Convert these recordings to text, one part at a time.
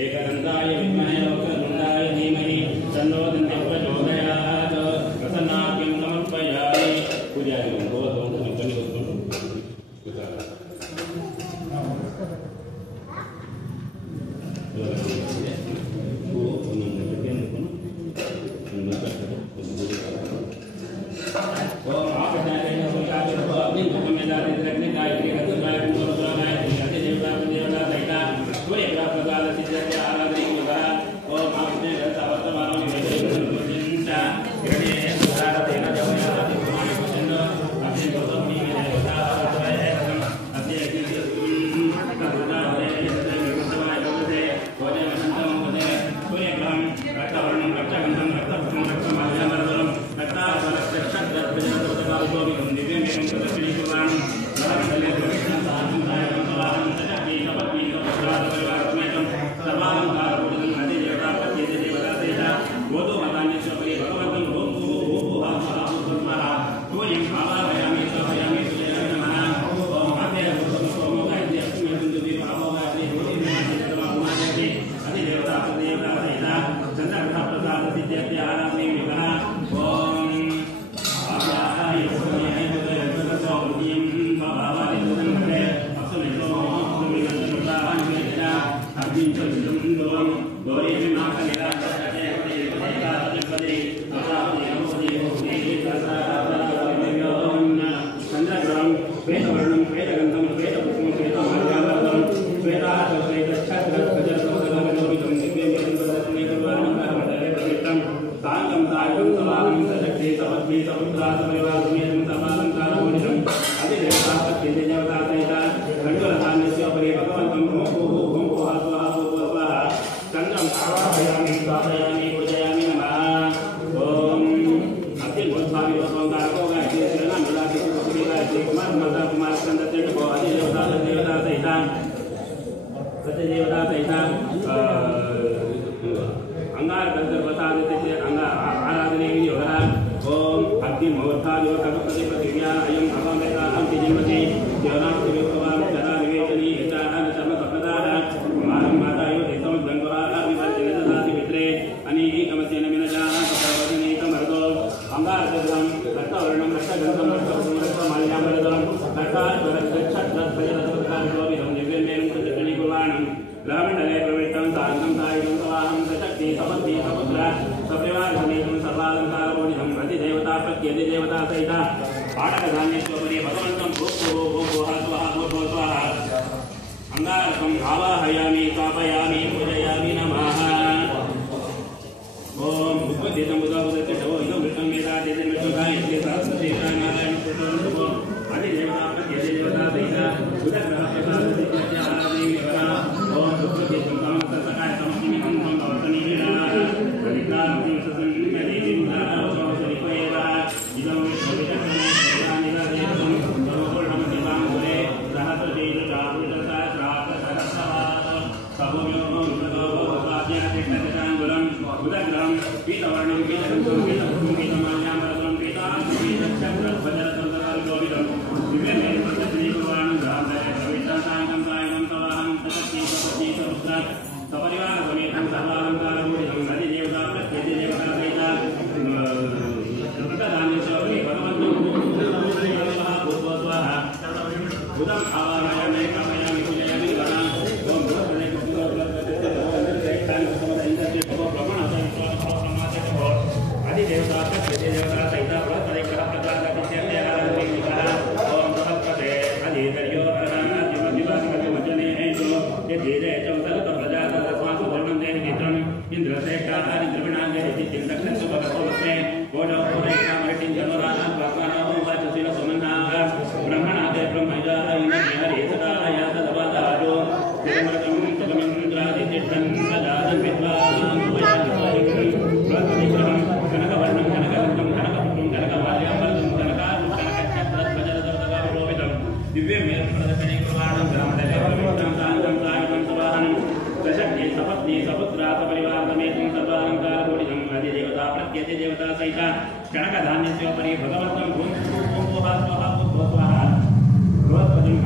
एकदन्ताय विद्महे वक्रतुण्डाय धीमहि तन्नो दन्तिः प्रचोदयात् प्रसन्नाग्निं समर्पयामि पूजारि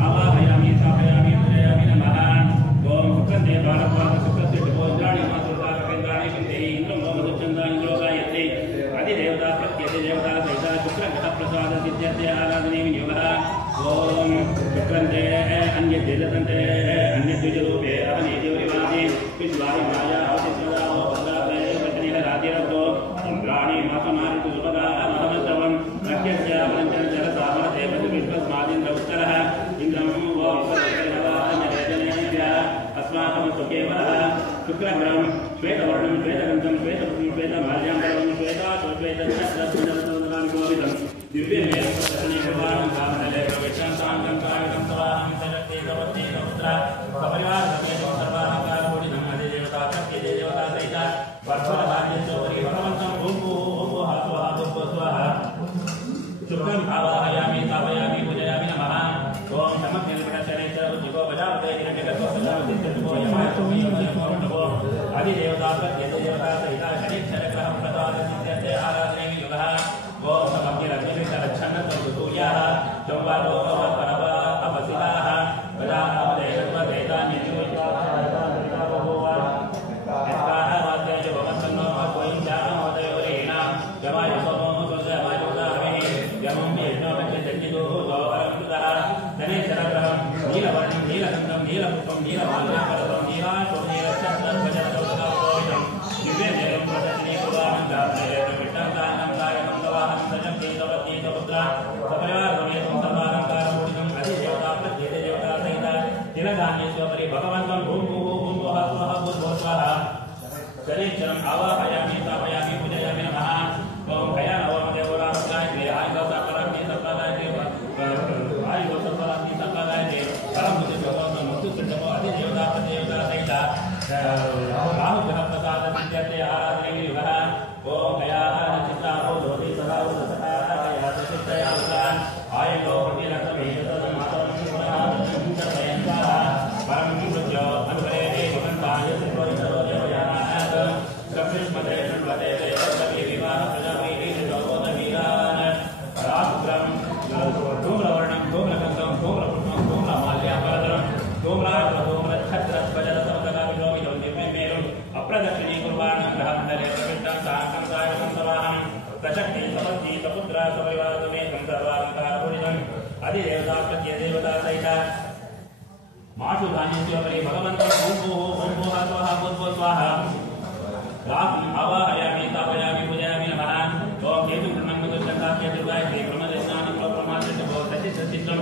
आवाहयामि स्थापयामि पूजयामि नमः। ओम शुक्रं देवारत्वा शुक्रस्य अन्य तेजतन्ते अन्य द्विजरूपे अवनीतिवरिवादि विश्वाहि माया अवतिस्वदावो भद्रादे वचनेन रातिरतो इन्द्राणि मासमारितु सुपदा महमस्तवं नक्यस्यावरञ्चन जलसामरदेवतु विश्वस्मादिन्द्र उत्तरः इन्द्रं वो विश्वस्वैरवान्यरेजनेभ्य अस्माकं सुकेवलः शुक्रग्रहं श्वेतवर्णं श्वेतगन्धं श्वेतपुष्पं श्वेतमाल्याम्बरं श्वेताश्वेतच्छत्रस्मिन् गोविदं दिव्यमेव प्रदर्शने भगवान् कामनले प्रविष्टान्तां कायकं तवाहं सजत्ते तवत्ते समुद्रा सपरिवार समेतं सर्वालङ्कारपूरितं अधिदेवता प्रत्यदेवता सहिता वर्षवधान्यश्वरी भगवन्तं भूभुः स्वाहा भूभुः स्वाहा शुक्रं आवाहयामि स्थापयामि पूजयामि नमः ओम नमः निर्गुणशनेश्वर उद्दिको वजावते हिरण्यगर्भो सजावते चतुर्भो यमाय सोमयो अधिदेवता प्रत्यदेवता सहिता शनिक्षरग्रहं प्रसादसिद्ध्यर्थे आराधनेमि युगः ओम समग्रग्निरक्षन्नसूर्याः चौवारो परव तपसिताः नीलवर्णं नीलगन्धं नीलपुष्पं नीलमाल्याम्बरं नीलाशोनीलच्छत्रध्वजनगौरवं दिव्यदेवं प्रदर्शने कुर्वामः विष्टान्तान्नं कायकं तवाहं सजन्ते तवत्ते समुद्रा सपरिवारसमेतं सर्वालङ्कारपूरितं अधिदेवता प्रत्यदेवता सहिता तिलधान्येश्वरी भगवन्तं भूभुः स्वः भूर्भुवः स्वाहा शनैश्चरम् आवाहयामि स्थापयामि पूजयामि नमः ओम भयानवमदेवरामगायत्रे आयुधसर्पराग्नि सर्पदायते आयुधसर्पराग्नि सर्पदायते परमबुद्धिभगवन्तं मुक्तिकृतमो अधिदेवता प्रत्यदेवता सहिता राहुग्रह प्रसादसिद्ध्यर्थे आराधनेमि युगः ओम गयाः चित्तारो ज्योति सदा सदा गया चित्तया उदान् आयुधो प्रतिरक्षमेतदं मातरं पुनः चिन्तयन्तः परं मृत्यो अनुपरेणे भगवन्ताय सिद्धोरितरो देवयानात् कपिष्मते शृण्वते देवसवि विवाह प्रजापतिः लोकोदवीरान् राहुग्रहं धूम्रवर्णं धूम्रगन्धं धूम्रपुष्पं धूम्रमाल्याम्बरधरं धूम्राग्रधूम्रच्छत्रध्वजनसमतगाविलोमितं दिव्यमेरुम् अप्रदक्षिणीकुर्वाण ग्रहमण्डले प्रविष्टं साङ्गं सायकं सवाहं सशक्ति सपत्ति सपुत्रा सपरिवारसमेतं सर्वालङ्कारपूरितम् अधिदेवता प्रत्यदेवता सहिता मातु धान्यस्योपरि भगवन्तं भूभुः स्वाहा भूर्भुवः स्वाहा राहुम् आवाहयामि स्थापयामि पूजयामि नमः ओम केतुगृह्णं मधुचन्द्राख्यचतुर्गायत्रे ब्रह्मदर्शनानं ब्रह्माचर्यभो सचित्रं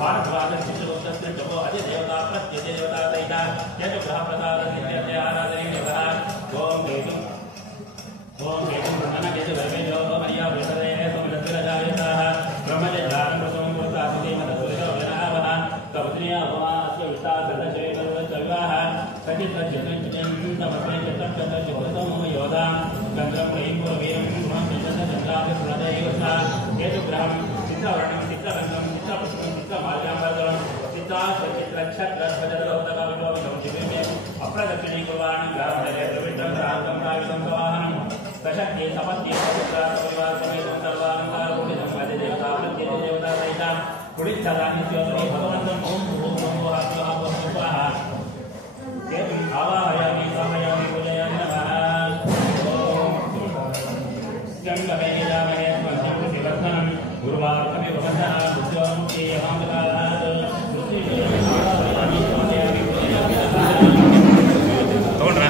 भारद्वादशचित्रगुप्तस्त्रिजभो अधिदेवता प्रत्यदेवता सहिता चतुर्ग्रहप्रसादसिद्ध्यर्थे आराधनेमि युगः ओम केतुं ब्रह्मणकेतुगर्भेजो मर्या वृषदे समदत्तिरजायताः ब्रह्मजज्ञानं प्रसवं पुरस्तासितेमदसुरगवनावः कवत्र्या अस्य विष्टादशेकविवाह सचित्रचित्रं तमस्मै चित्रं योधा चन्द्रं प्रेम पूर्वीरं चन्द्रादिहृदययोधा केतुग्रहं चित्रवर्णं चित्रगन्धं चित्रपुष्पं चित्रमाल्याम्बरधरं चित्राश्वचित्रच्छत्रध्वजनगौरवं दिव्यमेव अप्रदक्षिणीकुर्वाण ग्रहमण्डले प्रविष्टं साङ्गं कायकं सवाहनं सशक्ति सपत्ति सपुत्रा सपरिवारसमेतं सर्वालङ्कारपूरितं अधिदेवता प्रत्यदेवता सहिता कुडिच्छदान्यस्योपरि भगवन्तं भूभुः स्वाहा भूर्भुवः स्वाहा केतुम् आवाहयामि स्थापयामि पूजयामि नमः गङ्गवेजामहे स्वस्तं प्रतिवर्धनं गुरुवार्कमे भवन्तः बुद्ध्योमुक्तियमामृतात् आवाहयामि स्थापयामि पूजयामि नमः तोण्रा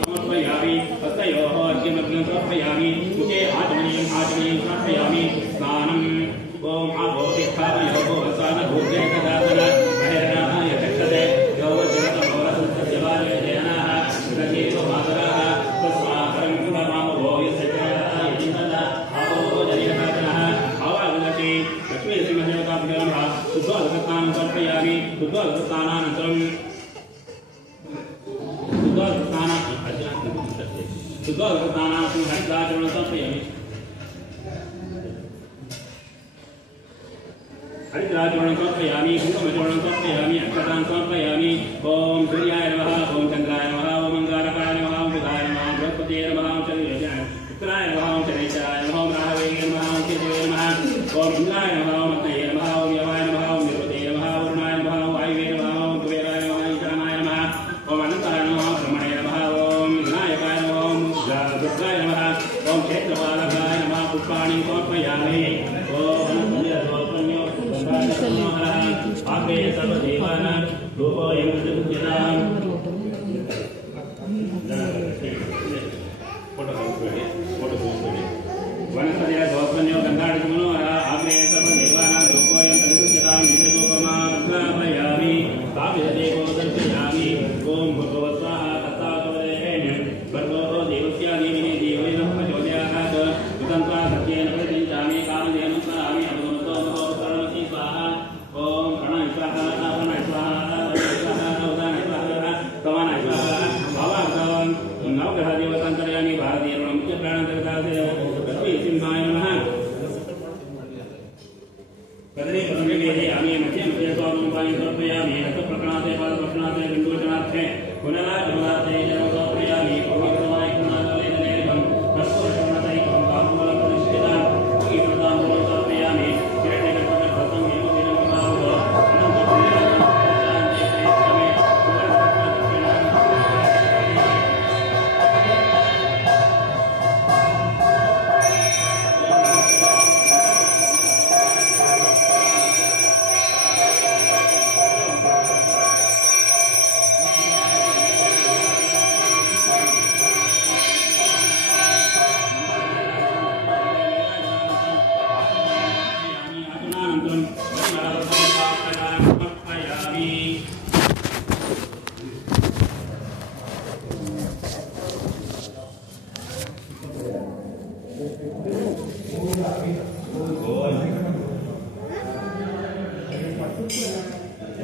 समर्पयामि हस्तयोः अर्घ्यमर्घ्यं समर्पयामि मुखे आचमनीयं समर्पयामि स्नानम् ओम आभोतिष्ठामयोः वसानभूते तदातन महेरणाय चक्षते योगजगतमोरसत्यवालयजनाः तदेव मातराः तस्माहरं कुलमामभो यस्यजाय जिन्ददा आवो जयनाथनः आवागति लक्ष्मीसिंहदेवताभ्यो नमः शुद्धोदकस्नानं समर्पयामि शुद्धोदकस्नानानन्तरं शुद्धोदकस्नानानन्तरं हरिद्राचरणं समर्पयामि हरिद्राचरणं समर्पयामि कुङ्कुमचूर्णं समर्पयामि अक्षतान् समर्पयामि ओम सूर्याय नमः ओम चन्द्राय नमः ओम अंगारकाय नमः ओम बुधाय नमः ओम बृहस्पतये नमः ओम शुक्राय नमः ओम शनैश्चराय नमः ओम राहवे नमः ओम केतवे नमः ओम इंद्राय नमः ओम अग्नये नमः ओम यवाय नमः ओम निरुपतये नमः ओम वरुणाय नमः ओम वायुवे नमः ओम कुबेराय नमः ईशानाय नमः ओम अनन्ताय नमः ओम ब्रह्मणे नमः ओम विनायकाय नमः ओम दुर्गाय नमः ओम क्षेत्रपालकाय नमः पुष्पाणि समर्पयामि ओम आगे सर्वदेवानां रूपोऽयं प्रतिपूज्यताम् वनस्पतिः गोपन्यो गन्धाडिमनोहर आगे सर्वदेवानां रूपोऽयं प्रतिपूज्यताम् नित्यरूपमाग्रापयामि स्थापितदेवो दर्शयामि ओम भगवत्स्वाहा तत्तावदेवेण्यं भर्गो देवस्य देविने देवेन प्रचोदयात् उदन्त्वा सत्येन प्रतिष्ठामि कामधेनुं स्मरामि अभगवतो भगवत्सरणमति स्वाहा ओम प्रणय स्वाहा प्रणय स्वाहा प्रणय स्वाहा उदानय स्वाहा कमानय स्वाहा भावार्थं नवग्रह देवतान्तर्यामि भारतीय मुख्य प्राणान्तर्गतासे लक्ष्मी सिंहाय नमः कदली पदमेवेदे आमि मध्ये मध्ये स्वानुपानि समर्पयामि हस्तप्रकरणाते पादप्रकरणाते गण्डूचनार्थे पुनरागमनार्थे समर्पयामि पवित्रमाय कुणालेनेकं कस्तूरशरणतैकं कामूलं प्रतिष्ठितां कीर्तनामूलं समर्पयामि किरणेकल्पकल्पं येन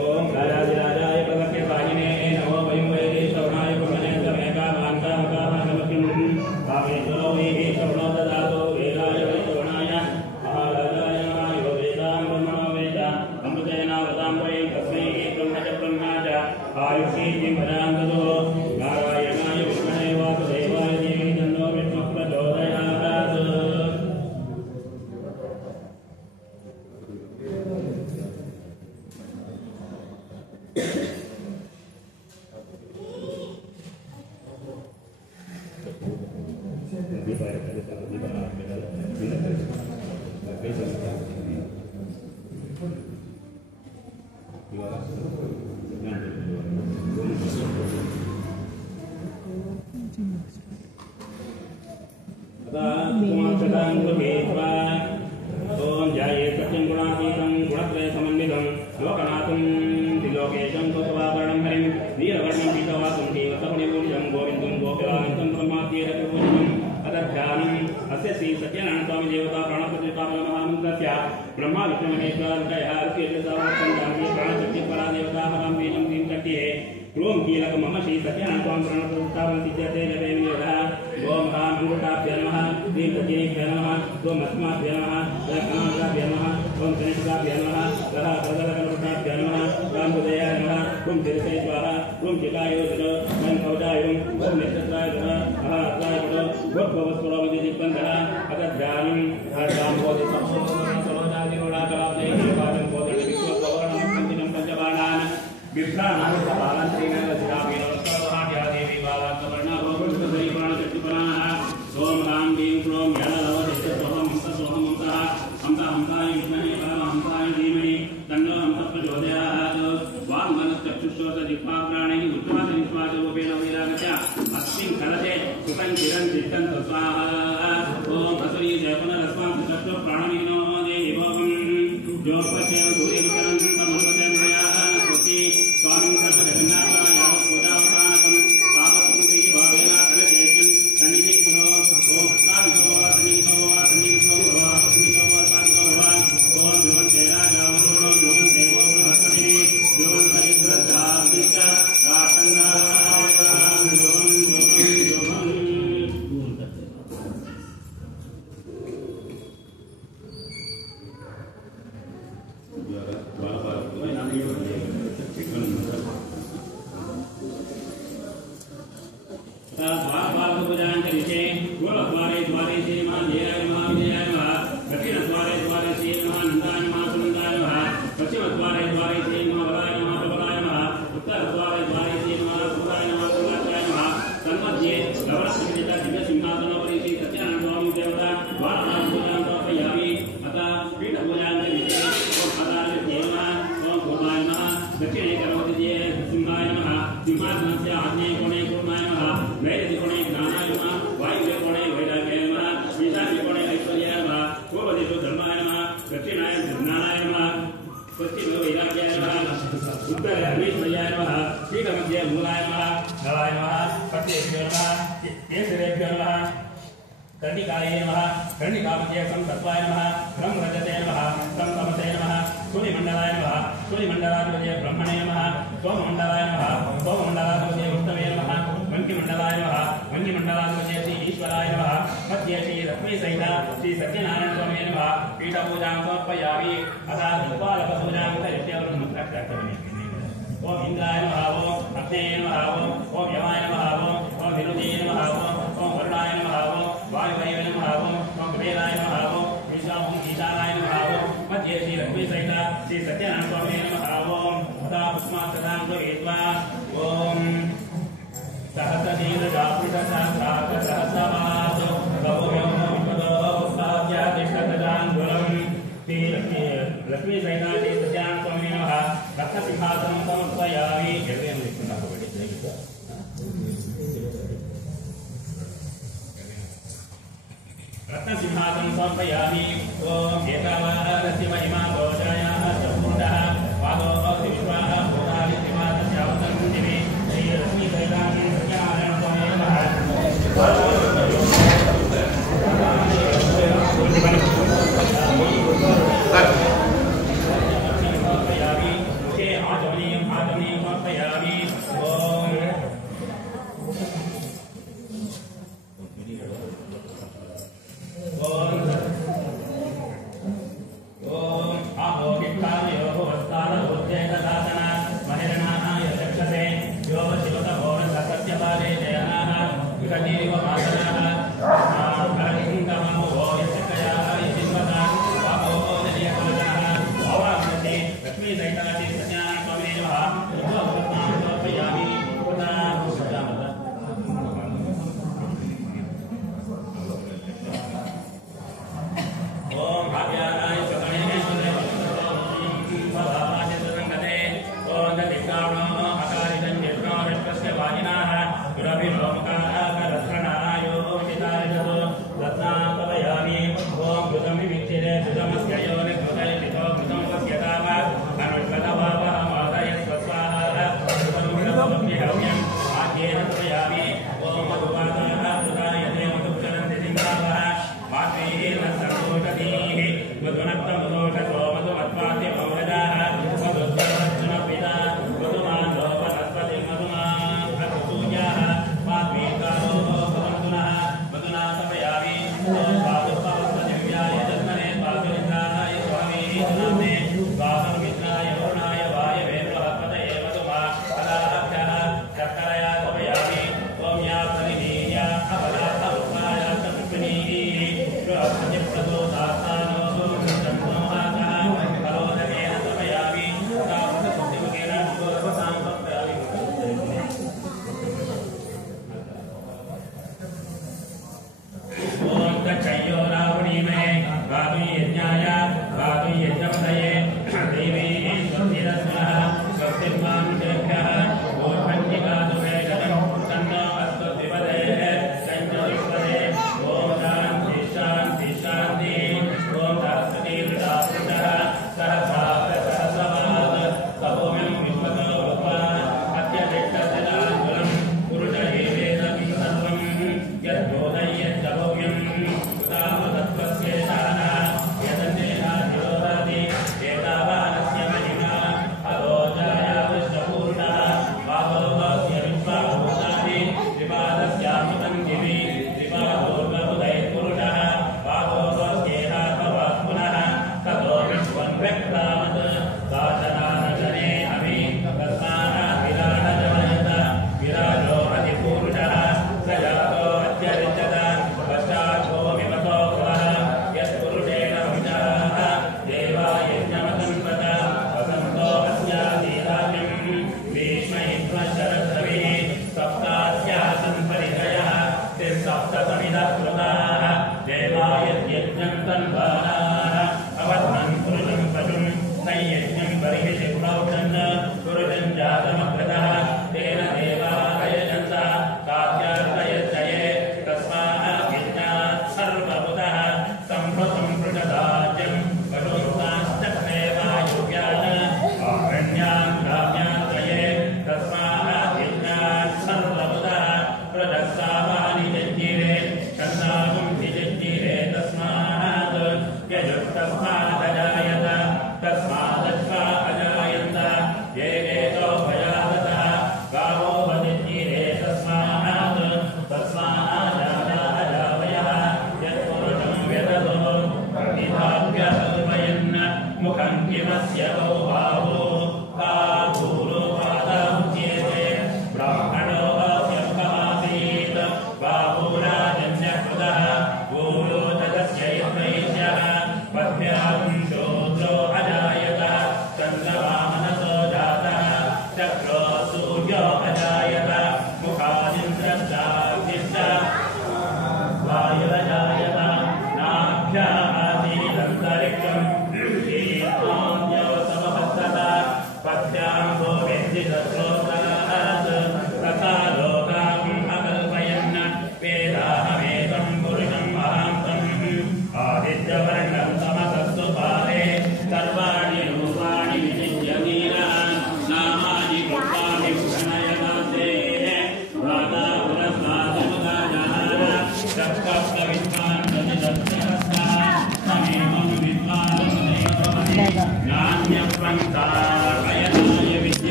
ओम राजाधिराजाय प्रगत्यपायिने नमो वयं वैदे श्रवणाय ब्रह्मणे समेकामान्तामकामनमकिं भावेश्वरो वेदे श्रवणो ददातो वेदाय वै श्रवणाय महाराजाय नमः यो वेदां ब्रह्मणो वेद अमृतेनावतां वयं तस्मै ब्रह्म च आयुषीं वदां ततो नारायणाय विद्महे वासुदेवाय धीमहि तन्नो विष्णुः प्रचोदयात् ओम जाये सत्यं गुणातीतं गुणत्रय समन्वितं लोकनाथं त्रिलोकेशं कोसवाकरणं हरिं वीरवर्णं पीतवासं देवसपणिपूर्णं गोविन्दं गोपिलानन्दं ब्रह्माद्यैरपूर्णम् अदध्यानम् अस्य श्री सत्यनारायण स्वामी देवता प्राणप्रतिष्ठापनमहामन्त्रस्य ब्रह्मा विष्णुमहेश्वरः प्राणशक्ति परा देवता हरां बीजं क्लीं शक्तिः क्लों कीलक मम श्री सत्यनारायण स्वामी प्राणप्रतिष्ठापन सिद्ध्यते जपेमि योगः ओम महामंगलाभ्य नमः क्लीं सत्येभ्य नमः ओम अस्माभ्य नमः कनाभ्य नमः ओम गणेशाभ्य नमः गः प्रदलकल्पकाभ्य नमः रामबुदयाय नमः ओम तिरसे स्वाहा ओम चिकायो नमः मन कवचाय ओम नेत्रत्राय नमः अहात्राय नमः भवस्वरमदिदिक्कन्दः अतध्यानं हरदाम्बोधि सप्तसरोजादिगुणाकलाब्धे पादं बोधि विश्वपवर्णं पञ्चमं पञ्चबाणान् विभ्राणान् सपालं श्रीनरसिरामि नमस्कारः देवी बालात्मवर्णा भवन्तु प्राणशक्तिपराः ओम राम देव क्रोम यादवदिष्टसोहं हंससोहं हंसः हंसाय विद्महे परमहंसाय धीमहि तन्नो हंसः प्रचोदयात् वाङ्मनश्चक्षुश्रोत्रजिह्वाघ्राणैः उच्चवासनिश्वासरूपेण वैरागस्य अस्मिन् चिरं चिरं चित्तं स्वाहा ओम असुरी जयपुनरस्वां सत्व प्राणविनो देहि भोगं जोपस्य सूर्यमकरं समर्पयामि स्वस्ति स्वामिं सर्वजगन्नाथाय यावत् पूजावसानकं पावकं श्री भावेन कलशेषं सन्निधिं गुरो ओम साधो वा सन्निधो वा सन्निधो वा सन्निधो वा साधो वा ओम ध्रुवन्ते राजा वरुणो ध्रुवन्ते वो बृहस्पतिः ध्रुवन्ते इंद्रश्चा विष्टा रासन्नाय ध्रुवं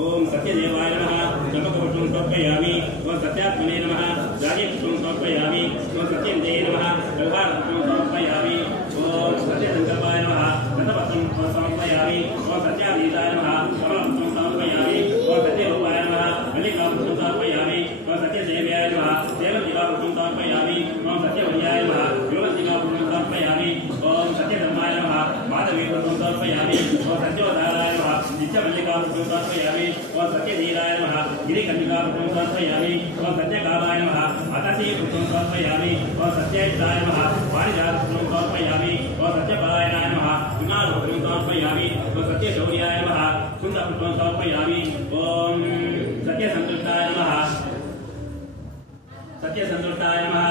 ओम सत्यदेवाय नमः जपकोशं समर्पयामि ओम सत्यात्मने नमः राजेपुष्पं समर्पयामि ओम सत्येन्द्रे नमः गल्हारपुष्पं समर्पयामि ओम सत्यसंकल्पाय नमः शतपत्रं समर्पयामि ओम सत्याधीशाय नमः कमलपुष्पं समर्पयामि ओम सत्यरूपाय नमः मल्लिकापुष्पं समर्पयामि ओम सत्यदेव्याय नमः देवदेवापुष्पं समर्पयामि ओम सत्यवर्याय नमः योगदेवापुष्पं समर्पयामि ओम सत्यधर्माय नमः माधवीपुष्पं समर्पयामि ओम सत्योदाराय नमः नित्यमल्लिकापुष्पं समर्पयामि ओम सत्यधीराय नमः गिरिकन्निकापुष्पं समर्पयामि ओम सत्यकामाय नमः अतसीपुष्पं समर्पयामि ओम सत्ययुक्ताय नमः पारिजातपुष्पं समर्पयामि ओम सत्यपरायणाय नमः विनाशपुष्पं समर्पयामि ओम सत्यशौर्याय नमः कुन्दपुष्पं समर्पयामि ओम सत्यसन्तुष्टाय नमः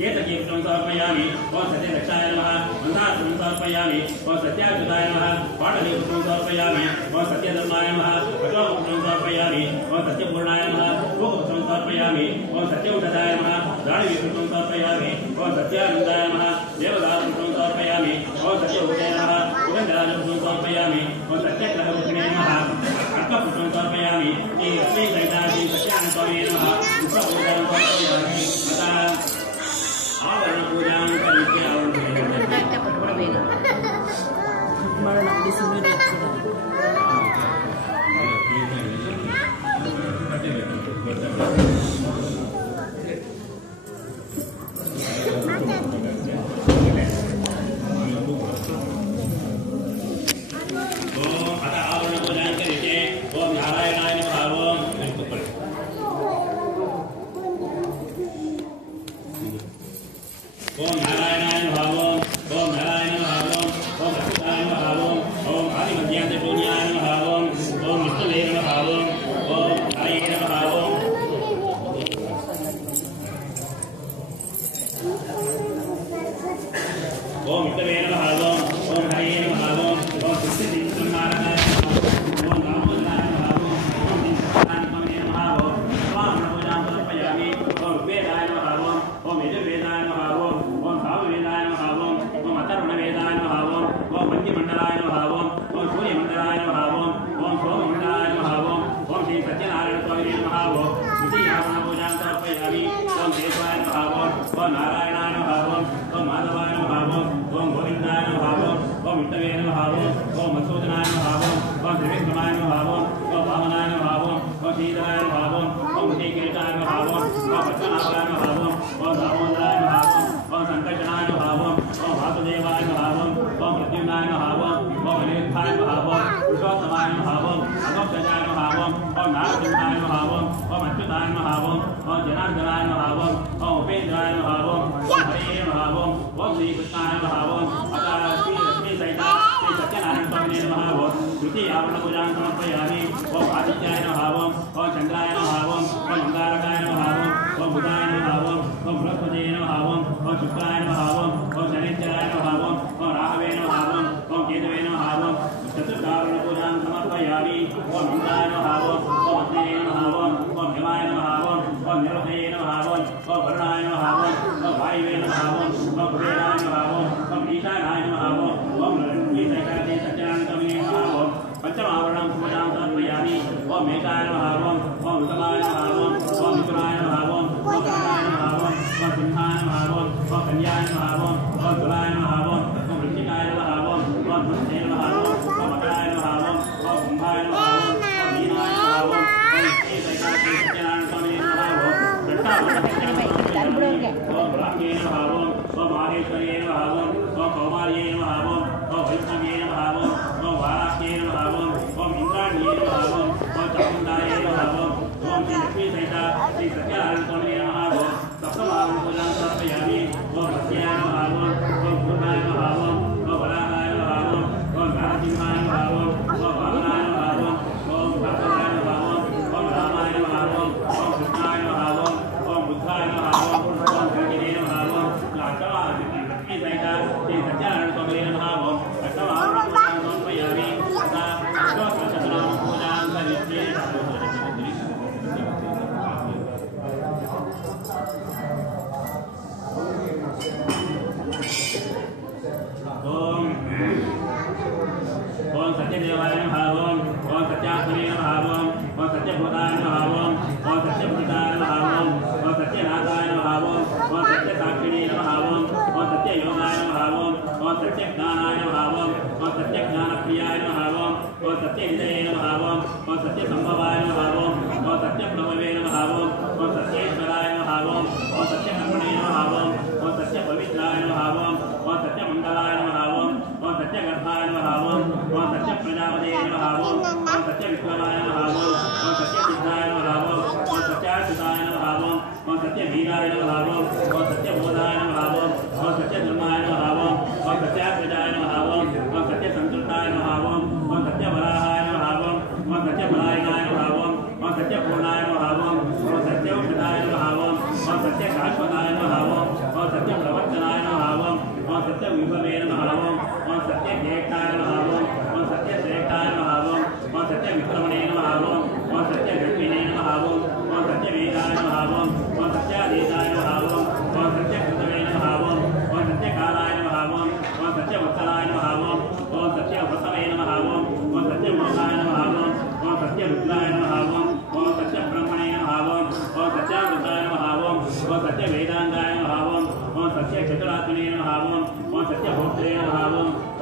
केतकीपुष्पं समर्पयामि ओम सत्यदक्षाय नमः मन्दारपुष्पं समर्पयामि ओम सत्याच्युताय नमः पाटलीपुष्पं समर्पयामि ओम सत्यधर्माय नमः अशोकपुष्पं समर्पयामि ओम सत्यपूर्णाय नमः भोगपुष्पं समर्पयामि ओम सत्यौषधाय नमः दानवीपुष्पं समर्पयामि ओम सत्यानन्दाय नमः देवदासपुष्पं समर्पयामि ओम सत्यभूते नमः सुगन्धराजपुष्पं समर्पयामि ओम सत्यग्रहपुष्पे नमः अर्कपुष्पं समर्पयामि श्री सहिताश्री सत्यानन्दस्वामिने नमः पुष्पपूजां समर्पयामि आवरण पूजां करिष्ये ओम नारायणाय नमः ओम नारायणाय नमः ओम नारायणाय नमः ओम अच्युताय नमः ओम आदिमध्यान्त शून्याय नमः ओम विष्णुवे नमः ओम हरये नमः ओम विष्णुवे नमः ओम हरये नमः ओम सिद्धिनारायणाय नमः ओम रामोदराय नमः ओम दिनसारायणाय नमः ओम पूजां समर्पयामि ओम वेदाय नमः ओम यजुर्वेदाय नमः ओम सामवेदाय नमः ओम अथर्वणवेदाय नमः ओम पंचमंडलाय नमः ओम सूर्यमंडलाय नमः ओम सोममंडलाय नमः ओम श्री सत्यनारायण स्वामिने नमः द्वितीयासना पूजां समर्पयामि ओम देवाय नमः ओम नारायणाय नमः ओम माधवाय नमः ओम गोविन्दाय नमः ओम विष्णवे नमः ओम मधुसूदनाय नमः ओम त्रिविक्रमाय नमः ओम वामनाय नमः ओम श्रीधराय नमः ओम श्रीकिरीटाय नमः ओम पद्मनाभाय नमः ओम दामोदराय नमः ओम संकर्षणाय नमः ओम वासुदेवाय नमः ओम प्रद्युम्नाय नमः ओम अनिरुद्धाय नमः ओम पुरुषोत्तमाय नमः ओम अगोपजाय नमः ओम नारसिंहाय नमः ओम अच्युताय नमः ओम जनार्दनाय नमः ओम उपेन्द्राय नमः ओम हरे नमः ओम श्रीकृष्णाय नमः ओम अतः श्री लक्ष्मी सहिता श्री सत्यनारायण स्वामिने नमः द्वितीयावरण पूजां समर्पयामि ओम आदित्याय नमः ओम चंद्राय नमः ओम अंगारकाय नमः ओम बुधाय नमः ओम बृहस्पतये नमः ओम शुक्राय नमः ओम शनिश्चराय नमः ओम राहवे नमः ओम केतवे नमः ओम चतुर्धावरण पूजां समर्पयामि ओम इंद्राय नमः ओम अग्नये नमः ओम हिमाय नमः ओम निरुद्धये नमः ओम वरुणाय नमः ओम वायुवे नमः ओम कुबेराय नमः ओम ईशानाय नमः ओम लक्ष्मी सहिताय सत्यानन्दस्वामिने नमः पंचमावरणं पूजां समर्पयामि ओम मेघाय नमः ओम ऋषभाय नमः ओम मिथुनाय नमः ओम गणाय नमः ओम सिंहाय नमः ओम कन्याय नमः ओम तुलाय नमः ओम वृश्चिकाय नमः ओम धनुषे नमः ओम मकराय नमः ओम कुंभाय नमः ओम मीनाय नमः ओम श्री सत्यनारायण स्वामिने नमः ओम ब्राह्मे नमः ओम माहेश्वर्ये नमः ओम कौमार्ये नमः ओम वैष्णवे नमः ओम वाराह्ये नमः ओम इंद्राण्ये नमः ओम चामुण्डाय नमः ओम श्री लक्ष्मी सहिता श्री सत्यनारायण स्वामिने नमः सप्तमावरण पूजां समर्पयामि ओम सत्याय नमः ओम पूर्णाय नमः ओम वराहाय नमः ओम नारसिंहाय नमः ओम वामनाय नमः ओम भक्ताय नमः ओम रामाय नमः ओम कृष्णाय नमः ओम बुद्धाय नमः ओम कल्किने नमः ओम लक्ष्मी सहिता श्री सत्यनारायण स्वामी सत्यदेवाय नमः ओम सत्यात्मने नमः ओम सत्यभूताय नमः ओम सत्यभूताय नमः ओम सत्यनाथाय नमः ओम सत्यसाक्षिणे नमः ओम सत्ययोगाय नमः ओम सत्यज्ञानाय नमः ओम सत्यज्ञानप्रियाय नमः ओम सत्यहृदये नमः ओम सत्यसंभवाय नमः ओम सत्यप्रभवे नमः ओम सत्येश्वराय नमः ओम सत्यकर्मणे नमः ओम सत्यपवित्राय नमः ओम सत्यमंगलाय नमः ओम सत्यगर्भाय नमः ओम सत्यप्रजापते नमः ओम सत्यविक्रमाय नमः ओम सत्यसिद्धाय नमः ओम सत्याच्युताय नमः ओम सत्यवीराय नमः ओम सत्यबोधाय नमः ओम सत्यधर्माय नमः ओम सत्याग्रजाय नमः ओम सत्यसंतुष्टाय नमः ओम सत्यवराहाय नमः ओम सत्यपरायणाय नमः ओम सत्यपूर्णाय नमः ओम सत्यौषधाय नमः ओम सत्यशाश्वताय नमः ओम सत्यप्रवर्तनाय नमः ओम सत्यविभवे नमः ओम सत्यज्येष्ठाय नमः ओम सत्यश्रेष्ठाय नमः ओम सत्यविक्रमणे नमः ओम सत्यगर्भिणे नमः ओम सत्यवेदाय नमः ओम सत्यादेशाय नमः ओम सत्यकृतवे नमः ओम सत्यकालाय नमः ओम सत्यवत्सलाय नमः ओम सत्यवसवे नमः ओम सत्यमोहाय नमः ओम सत्यरुद्राय नमः ओम सत्यब्रह्मणे नमः ओम सत्यामृताय नमः ओम सत्यवेदांगाय नमः ओम सत्यचतुरात्मने नमः ओम सत्यभोक्त्रे नमः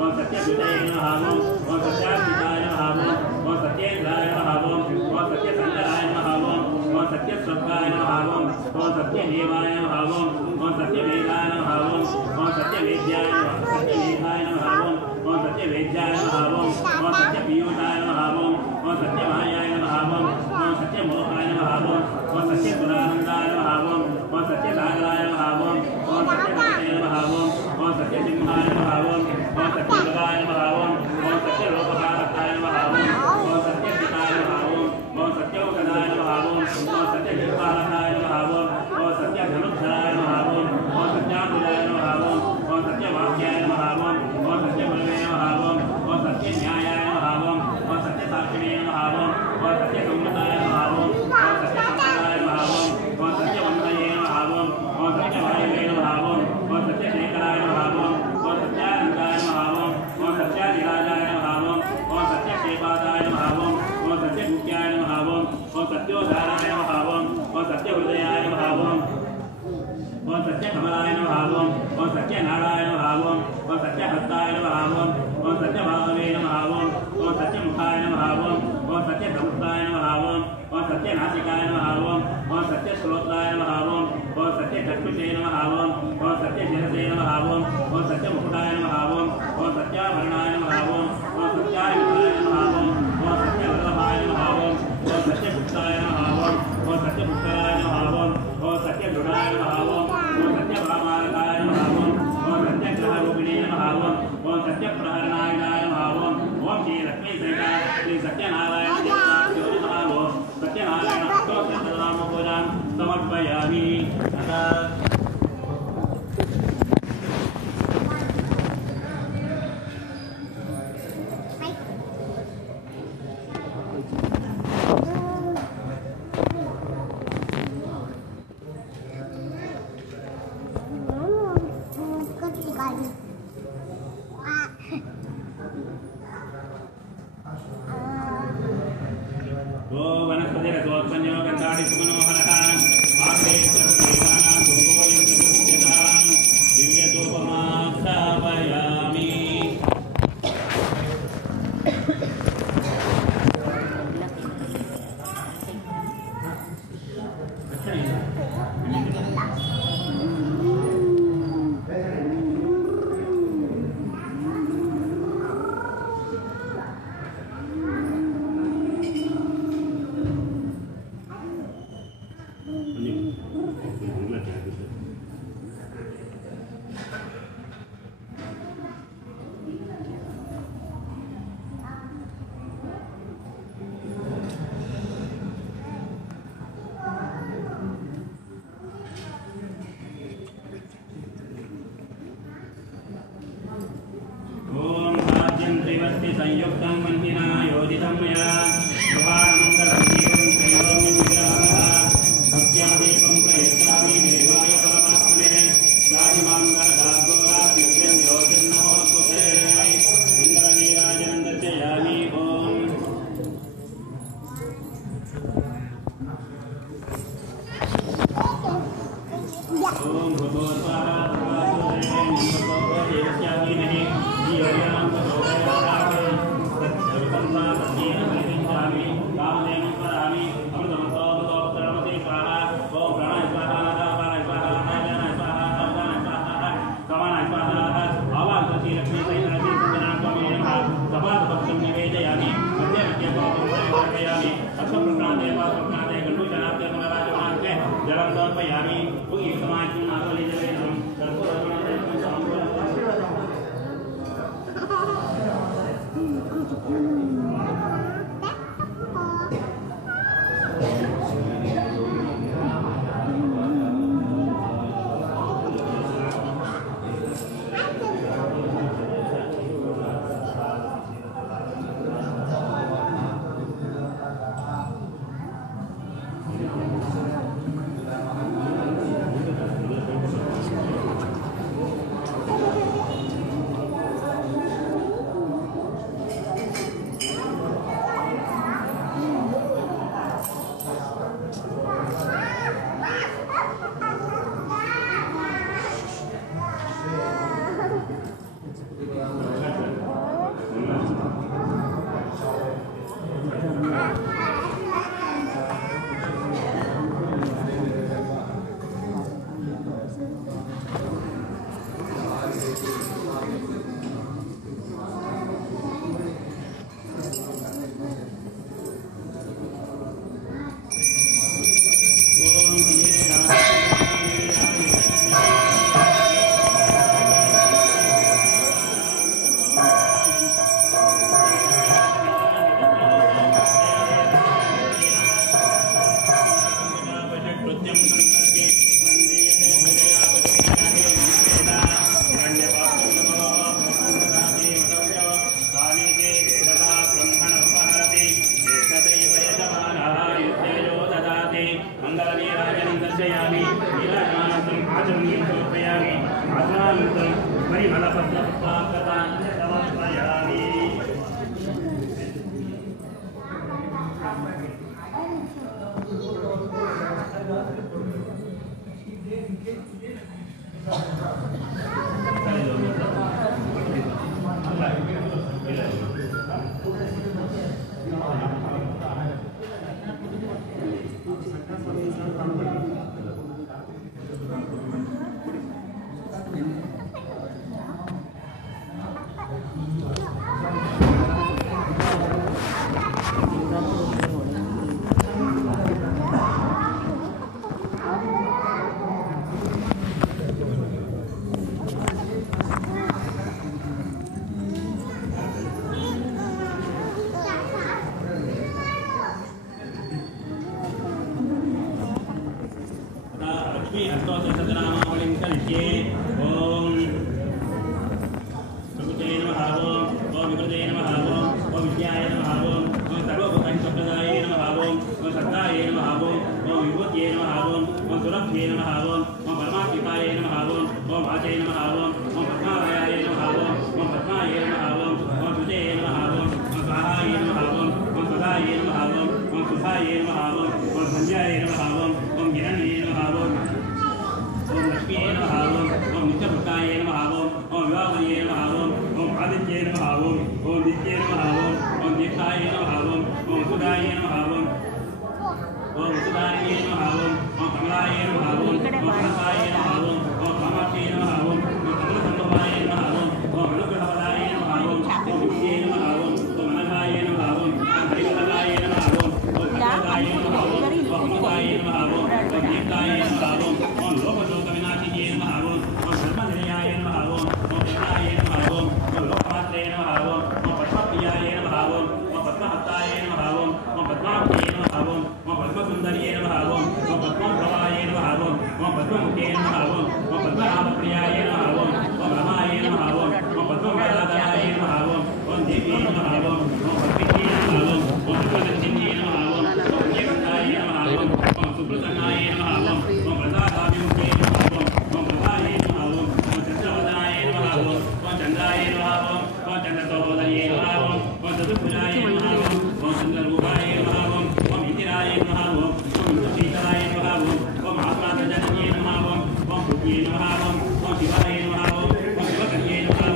ओम सत्यविजये नमः ओम सत्यार्थिताय नमः ओम सत्येन्द्राय नमः ओम सत्यसंकराय नमः ओम सत्यस्वर्गाय नमः ओम सत्यदेवाय नमः ओम सत्यवेदाय नमः ओम सत्यवेद्याय नमः ओम सत्यवेद्याय नमः ओम सत्यपीयूषाय नमः ओम सत्यमायाय नमः ओम सत्यमोहाय नमः ओम सत्यपुरानंदाय नमः ओम सत्यसागराय नमः ओम सत्यभक्ते नमः ओम सत्यसिंहाय नमः ओम सत्यजगाय नमः ओम सत्यलोकपालकाय नमः ओम सत्यपिताय नमः ओम सत्यौषधाय नमः ओम सत्यजगपालकाय नमः ओम सत्यधनुर्धराय नमः ओम सत्यात्मजाय नमः ओम सत्यवाक्याय नमः ओम सत्यबलवे नमः ओम सत्यन्यायाय नमः ओम सत्यसाक्षिणे नमः ओम सत्यसंहिताय नमः ओम सत्यसंहिताय नमः ओम सत्यवन्दये नमः ओम सत्यवायवे नमः ओम सत्यशेखराय नमः ओम सत्यानन्दाय नमः ओम सत्याधिराजाय नमः ओम सत्यक्षेपादाय नमः ओम सत्यमुख्याय नमः ओम सत्योद्धाराय नमः ओम सत्यहृदयाय नमः ओम सत्यकमलाय नमः ओम सत्यनाराय नमः ओम सत्यहस्ताय नमः ओम सत्यभावे नमः ओम सत्यमुखाय नमः ओम सत्यसमुखाय नमः ओम सत्यनासिकाय नमः ओम सत्यश्रोत्राय नमः ओम सत्यचक्षुषे नमः ओम सत्यशिरसे नमः ओम सत्यमुकुटाय नमः ओम सत्याभरणाय नमः ओम सत्यायुधाय नमः ओम सत्यवल्लभाय नमः ओम सत्यगुप्ताय नमः ओम सत्यपुत्राय नमः ओम सत्यगुणाय नमः ओम सत्यभामालकाय नमः ओम सत्यग्रहरूपिणे नमः ओम सत्यप्रहरणाय नमः ओम श्री लक्ष्मी सहिता श्री सत्यनारायण सत्यनारायण स्तोत्रनाम पूजां समर्पयामि। संयुक्तं वन्दिना योजितं मया प्रभामङ्गलं जीवं त्रैलोक्यं विग्रहः सत्यादेवं प्रयच्छामि देवाय परमात्मने राजमाङ्गलदागोरात्युग्रं ज्योतिर्नमोऽस्तुते इन्द्रनीराजनं दर्शयामि नमः ओम परमात्मिकाय नमः ओम वाचे नमः ओम पद्मालयाय नमः ओम पद्माय नमः ओम सुते नमः ओम स्वाहाय नमः ओम सदाय नमः ओम सुधाय नमः ओम संध्याय नमः ओम हिरण्ये नमः ओम लक्ष्मीये नमः ओम नित्यपुत्राय नमः ओम विवाहये नमः ओम आदित्ये नमः ओम नित्ये नमः ओम दीक्षाय नमः ओम सुधाय नमः ओम सुधाय नमः ओम कमलाय नमः ओम मनसाय नमः ओम कामाक्षी नमः ओम कमलसंभवाय नमः ओम अनुग्रहवदाय नमः ओम विद्ये नमः ओम मनसाय नमः ओम हरिवदनाय नमः ओम भगवदाय नमः ओम अमृताय नमः ओम दीप्ताय नमः ओम लोकशोकविनाशिये नमः ओम धर्मनिलयाय नमः ओम कृष्णाय नमः ओम लोकमात्रे नमः ओम पद्मप्रियाय नमः ओम पद्महस्ताय नमः ओम पद्माक्षे नमः ओम पद्मसुन्दर्ये नमः ओम पद्मप्रभाय नमः ओम पद्ममुखे नमः ओम पद्मनाभप्रियाय नमः ओम रमाय नमः ओम पद्मवराधाय नमः ओम देवी नमः ओम पद्मिनी नमः ओम सुप्रदर्शिन्ये नमः ओम नीलकण्ठाय नमः ओम सुप्रसन्नाय नमः ओम प्रसादाभिमुखे नमः ओम प्रसाय नमः ओम चन्द्रवदनाय नमः ओम चन्द्राय नमः ओम चन्द्रसहोदर्ये नमः ओम चतुर्भुजाय नमः ओम चन्द्ररूपाय नमः ओम इंदिराय नमः ओम शीतलाय नमः ओम आत्माजनन्ये नमः ओम पृथ्वी नमः ओम शिवाय नमः ओम शिवकन्ये नमः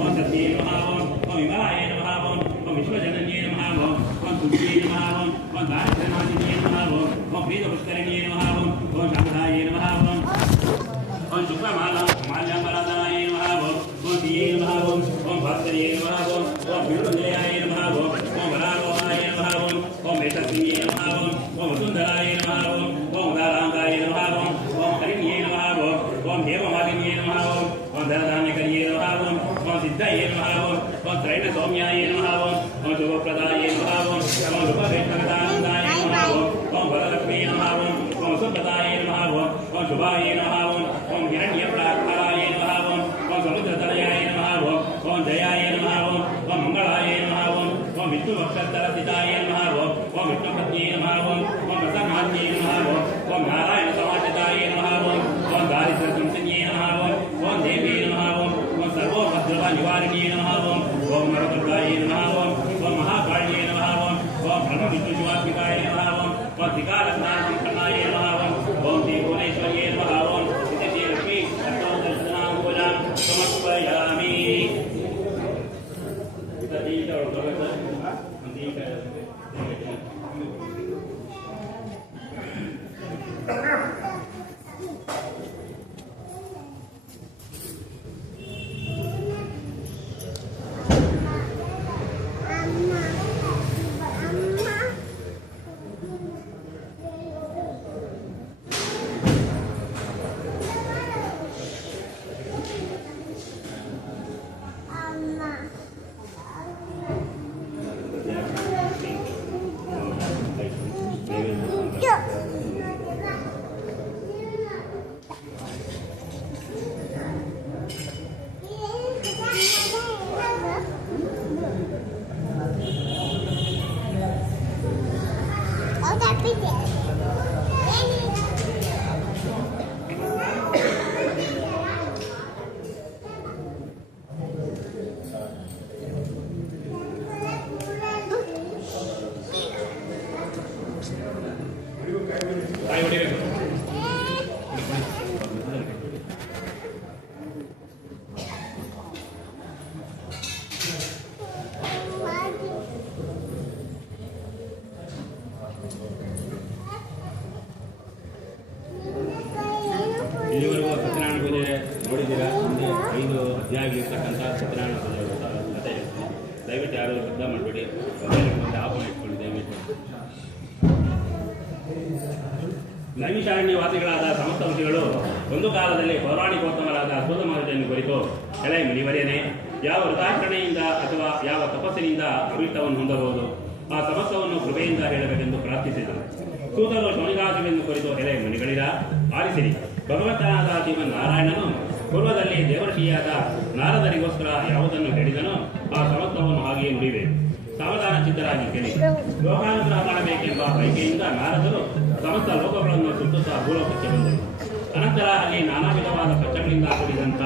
ओम सत्ये नमः ओम विमलाय नमः ओम विश्वजनन्ये नमः ओम तुभ्ये नमः ओम दारिद्र्यनाशिन्ये नमः ओम प्रीतपुष्करिण्ये नमः ओम शारदाय नमः ओम शुक्लमाल्याम्बराधनाय नमः ओम दिये नमः ओम भास्कर्ये नमः ओम बिल्वनिलयाय नमः ओम वरारोहाय नमः ओम मेषसिंहे नमः ओम वसुन्धराय नमः ओम उदाराङ्गाय नमः ओम हरिण्ये नमः ओम हेममालिन्ये नमः ओम धनधान्यकर्ये नमः ओम सिद्धये नमः ओम त्रैणसौम्याय नमः ओम शुभप्रदाय नमः ओम शुभवेष्टगदानन्दाय नमः ओम वरलक्ष्मी नमः ओम सुप्रदाय नमः ओम शुभाय नमः ओम हिरण्यप्राकाराय नमः ओम समुद्रतनयाय नमः ओम जयाय नमः ओम मंगलाय नमः ओम विष्णुवक्षस्थलस्थिताय नमः ओम विष्णुपत्न्ये नमः ओम प्रसन्नात्ये नमः ओम नारायणसमाश्रिताय नमः ओम दारिद्र्यसंसन्ये नमः ओम देवी नमः ओम सर्वोपद्रवनिवारिण्ये नमः ओम नरदुर्गाय नमः ओम महाकाल्ये नमः ओम ब्रह्मविष्णुशिवात्मिकाय नमः ओम त्रिकालज्ञानसम्पन्नाय नमः ओम त्रिभुवनेश्वर्ये नमः ओम श्रीलक्ष्मी अष्टोदर्शनाङ्गुलां समर्पयामि। ಇಲ್ಲಿವರೆಗೂ ಸತ್ಯನಾರಾಯಣ ಪೂಜೆ ನೋಡಿದ್ದೀರಾ? 5 ಅಧ್ಯಾಯ ಇರ್ತಕ್ಕಂಥ ಸತ್ಯನಾರಾಯಣ ಪೂಜೆ ಕಥೆ. ದಯವಿಟ್ಟು ಯಾರು ಶಬ್ದ ಮಾಡಬೇಡಿ, ಮುಂದೆ ಆಪಣೆ ಇಟ್ಕೊಳ್ಳಿ ದಯವಿಟ್ಟು. ನೈಮಿಷಾರಣ್ಯವಾಸಿಗಳಾದ ಸಮಸ್ತ ಋಷಿಗಳು ಒಂದು ಕಾಲದಲ್ಲಿ ಪೌರಾಣಿಕೋತ್ತಮರಾದ ಸೂತಮಹರ್ಷಿಯನ್ನು ಕುರಿತು, ಎಲೆ ಮುನಿವರೇನೆ, ಯಾವ ವೃತಾಚರಣೆಯಿಂದ ಅಥವಾ ಯಾವ ತಪಸ್ಸಿನಿಂದ ಅಭಿಷ್ಟವನ್ನು ಹೊಂದಬಹುದು, ಆ ಸಮಸ್ತವನ್ನು ಕೃಪೆಯಿಂದ ಹೇಳಬೇಕೆಂದು ಪ್ರಾರ್ಥಿಸಿದರು. ಸೂತರು ಶೌನಿಕಾಸುರನ್ನು ಕುರಿತು, ಎಲೆ ಮುನಿಗಳಿರ ಆಲಿಸಿರಿ, ಭಗವಂತನಾದ ಶ್ರೀಮನ್ನಾರಾಯಣನು ಪೂರ್ವದಲ್ಲಿ ದೇವರ್ಷಿಯಾದ ನಾರದರಿಗೋಸ್ಕರ ಯಾವುದನ್ನು ಹೇಳಿದನೋ ಆ ಸಮಸ್ತವನ್ನು ಹಾಗೆಯೇ ನುಡಿವೆ. ಸಾವಧಾನ ಚಿತ್ತರಾಗಿ ಕೇಳಿ. ಲೋಕಾನುಗ್ರಹ ಮಾಡಬೇಕೆಂಬ ಬಯಕೆಯಿಂದ ನಾರದರು ಸಮಸ್ತ ಲೋಕಗಳನ್ನು ಸುತ್ತುತ್ತಾ ಭೂಲೋಕಕ್ಕೆ ಬಂದರು. ಅನಂತರ ಅಲ್ಲಿ ನಾನಾ ವಿಧವಾದ ಪಚ್ಚಗಳಿಂದ ಕೂಡಿದಂತ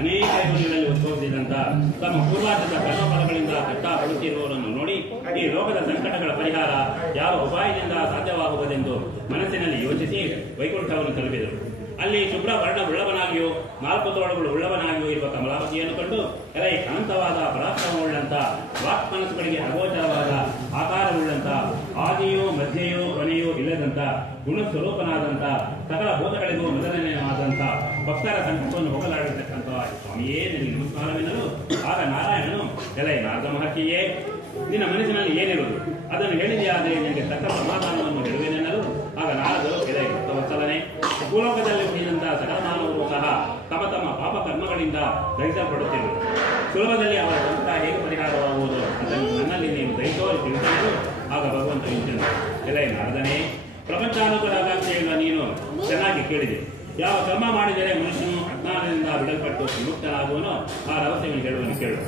ಅನೇಕ ಯೋನಿಗಳಲ್ಲಿ ಉದ್ಭವಿಸಿದಂತ ತಮ್ಮ ಪೂರ್ವಾರ್ಧದ ಕರ್ಮಫಲಗಳಿಂದ ಕಷ್ಟಪಡುತ್ತಿರುವವರನ್ನು ನೋಡಿ ಈ ಲೋಕದ ಸಂಕಟಗಳ ಪರಿಹಾರ ಯಾವ ಉಪಾಯದಿಂದ ಸಾಧ್ಯವಾಗುವುದೆಂದು ಮನಸ್ಸಿನಲ್ಲಿ ಯೋಚಿಸಿ ವೈಕುಂಠವನ್ನು ತಲುಪಿದರು. ಅಲ್ಲಿ ಶುಭ್ರ ವರ್ಣವುಳ್ಳವನಾಗಿಯೂ 4 ತೋಳುಗಳು ಉಳ್ಳವನಾಗಿಯೂ ಇರುವ ಕಮಲಾಪತಿಯನ್ನು ಕಂಡು ಎಲೈ ಅನಂತವಾದ ಪರಾಕ್ರಮವುಳ್ಳಂತ ವಾಕ್ಮನಸ್ಸುಗಳಿಗೆ ಅಗೋಚರವಾದ ಆಕಾರವುಳ್ಳಂತ ಆದಿಯೂ ಮಧ್ಯೆಯೂ ಕೊನೆಯೂ ಇಲ್ಲದಂತ ಗುಣಸ್ವರೂಪನಾದಂತ ಸಕಲ ಭೂತಗಳಿಗೂ ಮೊದಲನೆಯಾದಂತ ಭಕ್ತರ ಸಂಕಟವನ್ನು ಹೋಗಲಾಡಿರತಕ್ಕಂಥ ಸ್ವಾಮಿಯೇ ನಿನಗೆ ನಮಸ್ಕಾರವೆನ್ನಲು ಆಗ ನಾರಾಯಣನು ಎಲೈ ನಾರದ ಮಹರ್ಷಿಯೇ, ನಿನ್ನ ಮನಸ್ಸಿನಲ್ಲಿ ಏನಿರುವುದು ಅದನ್ನು ಹೇಳಿದೆಯಾದರೆ ನಿನಗೆ ಸಕಲ ಸಮಾಧಾನವನ್ನು ಹೇಳುವೇನೆನ್ನಲು ಆಗ ನಾರದರು ಎಲೈ ಭಕ್ತವತ್ಸಲನೆ, ಭೂಲೋಕದಲ್ಲಿ ಉಳಿದಂತಹ ಸಕಲ ಮಾನವರು ಸಹ ತಮ್ಮ ತಮ್ಮ ಪಾಪ ಕರ್ಮಗಳಿಂದ ದಹಿಸಲ್ಪಡುತ್ತಿರುವರು. ಸುಲಭದಲ್ಲಿ ಅವರ ಸಂಕಟ ಹೇಗೆ ಪರಿಹಾರವಾಗುವುದು ಅದನ್ನು ನನ್ನಲ್ಲಿ ನೀನು ದಯತೋರಿ ತಿಳಿಸಲು ಆಗ ಭಗವಂತ ಇಂಚನು ಎಲೈ ನಾರದನೇ, ಪ್ರಪಂಚಾನುಕೂಲ ಆಕಾಂಕ್ಷೆಯಿಂದ ನೀನು ಚೆನ್ನಾಗಿ ಕೇಳಿದೆ. ಯಾವ ಕರ್ಮ ಮಾಡಿದರೆ ಮನುಷ್ಯನು ಅಜ್ಞಾನದಿಂದ ಬಿಡಲ್ಪಟ್ಟು ವಿಮುಕ್ತನಾಗುವನೋ ಆ ರಹಸ್ಯವನ್ನು ಹೇಳುವನು ಕೇಳು.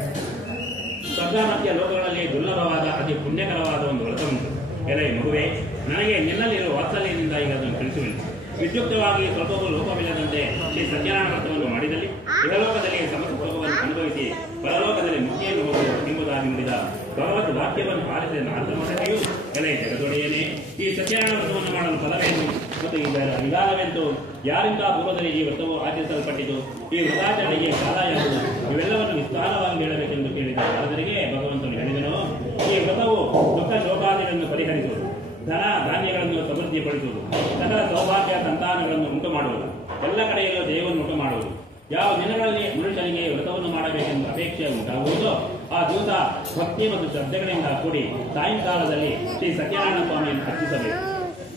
ಸ್ವರ್ಗ ಮಧ್ಯ ಲೋಕಗಳಲ್ಲಿ ದುರ್ಲಭವಾದ ಅತಿ ಪುಣ್ಯಕರವಾದ ಒಂದು ವ್ರತ ಉಂಟು. ಎಲೈ ಮಗುವೆ, ನನಗೆ ನಿನ್ನಲ್ಲಿರುವ ವಾತ್ಸಲ್ಯದಿಂದ ಈಗ ಅದನ್ನು ತಿಳಿಸುವೆನು. ವಿದ್ಯುಕ್ತವಾಗಿ ಸ್ವಲ್ಪವೂ ಲೋಪವಿಲ್ಲದಂತೆ ಶ್ರೀ ಸತ್ಯನಾರಾಯಣ ವ್ರತವನ್ನು ಮಾಡಿದಲ್ಲಿ ಇಹಲೋಕದಲ್ಲಿ ಸಮಸುಖವನ್ನು ಅನುಭವಿಸಿ ಪರಲೋಕದಲ್ಲಿ ಮುಕ್ತಿಯನ್ನು ಹೋಗುವುದು ಎಂಬುದಾಗಿ ನುಡಿದ ಭಗವದ್ ವಾಕ್ಯವನ್ನು ಪಾಲಿಸಿದ ನಾರದ ಮಹರ್ಷಿಯು ಎಲೈ ಜಗದೊಡೆಯನೇ, ಈ ಸತ್ಯನಾರಾಯಣ ವ್ರತವನ್ನು ಮಾಡಲು ಫಲವೇನು ಮತ್ತು ಇದರ ವಿಧಾನವೆಂತೂ ಯಾರಿಂದ ಪೂರ್ವದಲ್ಲಿ ಈ ವ್ರತವು ಆಚರಿಸಲ್ಪಟ್ಟಿತು, ಈ ವ್ರತಾಚರಣೆಗೆ ಕಾಲ ಯಾವುದು, ಇವೆಲ್ಲವನ್ನು ವಿಸ್ತಾರವಾಗಿ ಹೇಳಬೇಕೆಂದು ಕೇಳಿದ ನಾರದರಿಗೆ ಭಗವಂತನು ಹೇಳಿದನು, ಈ ವ್ರತವು ದುಃಖ ಶೋಕಾದಿಗಳನ್ನು ಪರಿಹರಿಸುವುದು, ಧನ ಧಾನ್ಯಗಳನ್ನು ಸಮೃದ್ಧಿಪಡಿಸುವುದು, ಸಕಲ ಸೌಭಾಗ್ಯ ಸಂತಾನಗಳನ್ನು ಉಂಟು ಮಾಡುವುದು, ಎಲ್ಲ ಕಡೆಯಲ್ಲೂ ಜಯವನ್ನು ಉಂಟು ಮಾಡುವುದು. ಯಾವ ದಿನಗಳಲ್ಲಿ ಮನುಷ್ಯನಿಗೆ ವ್ರತವನ್ನು ಮಾಡಬೇಕೆಂಬ ಅಪೇಕ್ಷೆ ಉಂಟಾಗುವುದೋ ಆ ದಿವಸ ಭಕ್ತಿ ಮತ್ತು ಶ್ರದ್ಧೆಗಳಿಂದ ಕೂಡಿ ಸಾಯಂಕಾಲದಲ್ಲಿ ಶ್ರೀ ಸತ್ಯನಾರಾಯಣ ಸ್ವಾಮಿಯನ್ನು ಅರ್ಚಿಸಬೇಕು.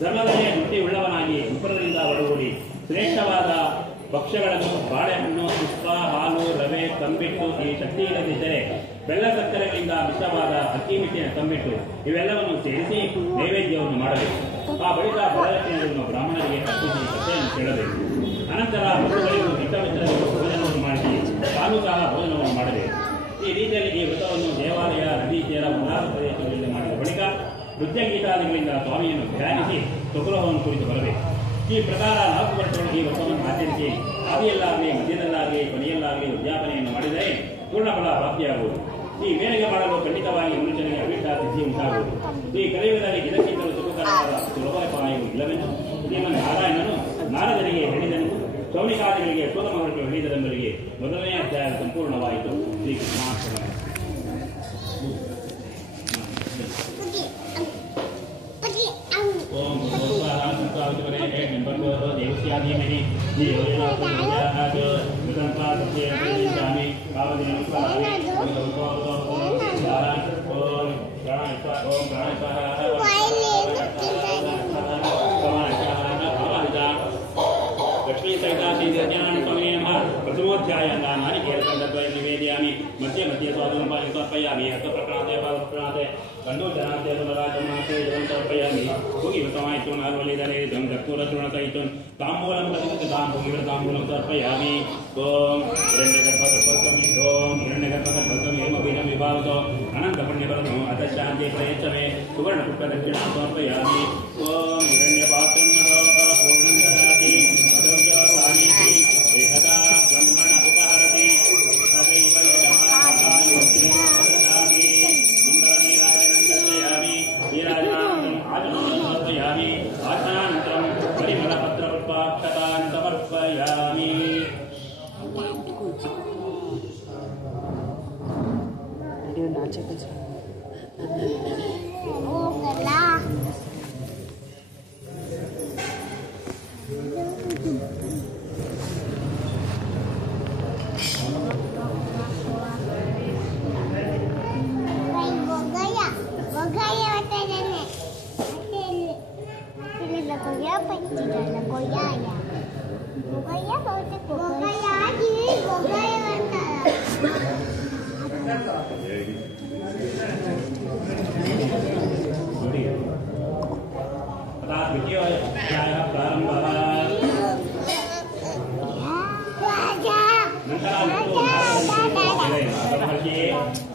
ಧರ್ಮದಲ್ಲೇ ವೃತ್ತಿ ಉಳ್ಳವನಾಗಿ ವಿಪರದಿಂದ ಒಳಗೂಡಿ ಶ್ರೇಷ್ಠವಾದ ಭಕ್ಷ್ಯಗಳನ್ನು ಬಾಳೆಹಣ್ಣು, ಪುಷ್ಪ, ಹಾಲು, ರವೆ, ತಂಬಿಟ್ಟು ಈ ಶಕ್ತಿ ಇಲ್ಲದಿದ್ದರೆ ಬೆಲ್ಲ ಸಕ್ಕರೆಗಳಿಂದ ಮಿಶ್ರವಾದ ಅಕ್ಕಿ ಮಿಟ್ಟಿನ ತಂಬಿಟ್ಟು ಇವೆಲ್ಲವನ್ನು ಸೇರಿಸಿ ನೈವೇದ್ಯವನ್ನು ಮಾಡಬೇಕು. ಆ ಬಳಿಕ ಬರಲಕ್ಷ್ಮಿಯನ್ನು ಬ್ರಾಹ್ಮಣರಿಗೆ ಅರ್ಪಿಸಿ ಕಥೆಯನ್ನು ಕೇಳಬೇಕು. ಅನಂತರ ಮಕ್ಕಳಿಗೂ ಇಷ್ಟವಿಷ್ಟರಿಗೂ ಭೋಜನವನ್ನು ಮಾಡಿಸಿ ತಾನು ಸಹ ಭೋಜನವನ್ನು ಮಾಡಬೇಕು. ಈ ರೀತಿಯಲ್ಲಿ ಈ ವ್ರತವನ್ನು ದೇವಾಲಯ, ನದಿ ತೀರ ಮುಂತಾದ ಪ್ರದೇಶಗಳಿಂದ ಮಾಡಿದ ಬಳಿಕ ನೃತ್ಯ ಗೀತಾದಿಗಳಿಂದ ಸ್ವಾಮಿಯನ್ನು ಧ್ಯಾನಿಸಿ ಸ್ವಗೃಹವನ್ನು ಕುರಿತು ಬರಬೇಕು. ಈ ಪ್ರಕಾರ 4 ವರ್ಷಗಳು ಈ ವ್ರತವನ್ನು ಆಚರಿಸಿ ಆದಿಯಲ್ಲಾಗಲಿ ಮಧ್ಯದಲ್ಲಾಗಲಿ ಕೊನೆಯಲ್ಲಾಗಲಿ ಉದ್ಯಾಪನೆಯನ್ನು ಮಾಡಿದರೆ ಪೂರ್ಣಫಲ ಪ್ರಾಪ್ತಿಯಾಗುವುದು. ಈ ಮೇರೆಗೆ ಮಾಡಲು ಖಂಡಿತವಾಗಿ ಮನುಷ್ಯನಿಗೆ ಅವಿಷ್ಟ ಸಿದ್ಧಿ ಉಂಟಾಗುವುದು. ಈ ಕಲಿಯುಗದಲ್ಲಿ ಇದಕ್ಕಿಂತಲೂ ಸುಖಕರವಾದ ಸುಲಭೋಪಾಯವು ಇಲ್ಲವೆಂದು ಶ್ರೀಮನ್ ನಾರಾಯಣನು ನಾರದರಿಗೆ ಹೇಳಿದನು. ಶೌನಿಕಾದಿಗಳಿಗೆ ಶೋಧ ಮಹರ್ಷಿಗಳು ಹೇಳಿದರೆಂಬರಿಗೆ ಮೊದಲನೇ ಅಧ್ಯಾಯ ಸಂಪೂರ್ಣವಾಯಿತು. ಶ್ರೀ ಕೃಷ್ಣಾರ್ಪಣೆ. ಓಂ ಲಕ್ಷ್ಮೀ ಸಹಿತ ಶ್ರೀ ಸತ್ಯನಾರಾಯಣ ಸ್ವಾಮಿ ನಮಃ. ಪ್ರಥಮೋಧ್ಯಾಯ ನಾರಿಕೇಲಕಂಡದ್ವಯ ನಿವೇದಯಾಮಿ ಮಧ್ಯೆ ಮಧ್ಯೆ ಸ್ವಾದುಂಪಾಯ ಸಮರ್ಪಯಾಮಿ. ಹಸ್ತ ಪ್ರಕರಣತೆ ಪಾದಪ್ರಾಣತೆ ಗಂಡು ಜನಾತೆ ಸುನರಾಜಮಾತೆ ಜಗಂ ಸಮರ್ಪಯಾಮಿ. ಹೋಗಿ ಉತ್ತಮಾಯಿತು ನಾಲ್ವಲಿದರೆ ಇದಂ ದಕ್ಕೂರ ಚೂರ್ಣಕಯಿತು ತಾಂಬೂಲಂ ಪ್ರತಿಮುಖ ತಾಂಬೂಲ ತಾಂಬೂಲಂ ಸಮರ್ಪಯಾಮಿ. ಓಂ ಹಿರಣ್ಯಗರ್ಭಗರ್ಭಕಮಿ ಓಂ ಹಿರಣ್ಯಗರ್ಭಗರ್ಭಕಮಿ ಹೇಮಬೀಜಂ ವಿಭಾವತೋ ಅನಂತ ಪುಣ್ಯಕರನೋ ಅತ ಶಾಂತಿ ಪ್ರಯಚ್ಛಮೆ ಸುವರ್ಣ ಪುಷ್ಪ ದಕ್ಷಿಣಾಂ ಸಮರ್ಪಯಾಮಿ. ಓಂ ಹಿರಣ್ಯ ಪಾತ್ರಂ ಪೂರ್ಣಂ ದದಾತಿ ಅಸೌಖ್ಯವಾನೀತಿ ಏಕದಾ ಬ್ರಹ್ಮಣ ಉಪಹರತಿ ಸದೈವ ಯಜಮಾನಃ ಯೋಗಿನೋದನಾಮಿ. ಮಂಗಲನೀರಾಜನಂ ದರ್ಶಯಾಮಿ. ನೀರಾಜನಾನಂತರಂ ಆಚಮನಂ ಸಮರ್ಪಯಾಮಿ. ಆಚಮನಾನಂತರಂ ಪರಿಮಳಪತ್ರಪುಷ್ಪಾಕ್ಷತಾನ್ ಸಮರ್ಪಯಾಮಿ.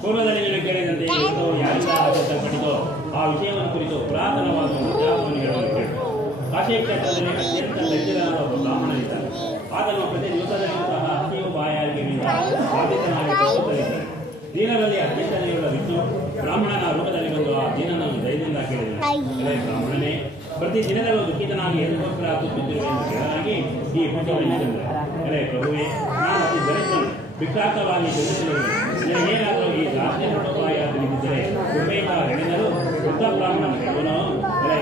ಪೂರ್ವದಲ್ಲಿ ನೀವು ಕೇಳಿದಂತೆ ಯಾರಿಂದ ಆಚರಿಸಲ್ಪಟ್ಟಿತೋ ಆ ವಿಷಯವನ್ನು ಕುರಿತು ಪುರಾತನವಾದ ವಿಚಾರವನ್ನು ಹೇಳಲು ಕೇಳು. ಕಾಶಿ ಕ್ಷೇತ್ರದಲ್ಲಿ ಅತ್ಯಂತ ದರಿದ್ರನಾದ ಒಬ್ಬ ಬ್ರಾಹ್ಮಣನಿದ್ದ. ಆತನು ಪ್ರತಿ ದಿವಸದಲ್ಲಿಯೂ ಸಹ ಹಸಿವು ಬಾಯಾರಿಕೆಯಿಂದ ಬಾಧಿತನಾಗಿ ದೀನರಲ್ಲಿ ಅತ್ಯಂತನೆಯುಳ್ಳ ವಿಷ್ಣು ಬ್ರಾಹ್ಮಣನ ರೂಪದಲ್ಲಿ ಬಂದು ಆ ದೀನನನ್ನು ದಯದಿಂದ ಕೇಳಿದನು. ಬ್ರಾಹ್ಮಣನೇ, ಪ್ರತಿ ದಿನದಲ್ಲೂ ದುಃಖಿತನಾಗಿ ಎದುಗೋಸ್ಕರ ತುತ್ತುತ್ತಿರುವೆ ಎಂದು ಕೇಳಲಾಗಿ ಈ ಪುಟ್ಟವನ್ನೆಂದರೆ, ಪ್ರಭುವೆ, ನಾನು ಅತಿ ದರಿದ್ರನು, ಭಿಕ್ಷಾರ್ಥವಾಗಿ ಏನಾದರೂ ಈ ದಾಸ್ಯನೋಪಾಯ ತಿಳಿದಿದ್ದರೆ ಕೃಪೆಯಿಂದ ಹೆಣೆದರೂ ವೃದ್ಧ ಬ್ರಾಹ್ಮಣನ ಹೇಳುವನು.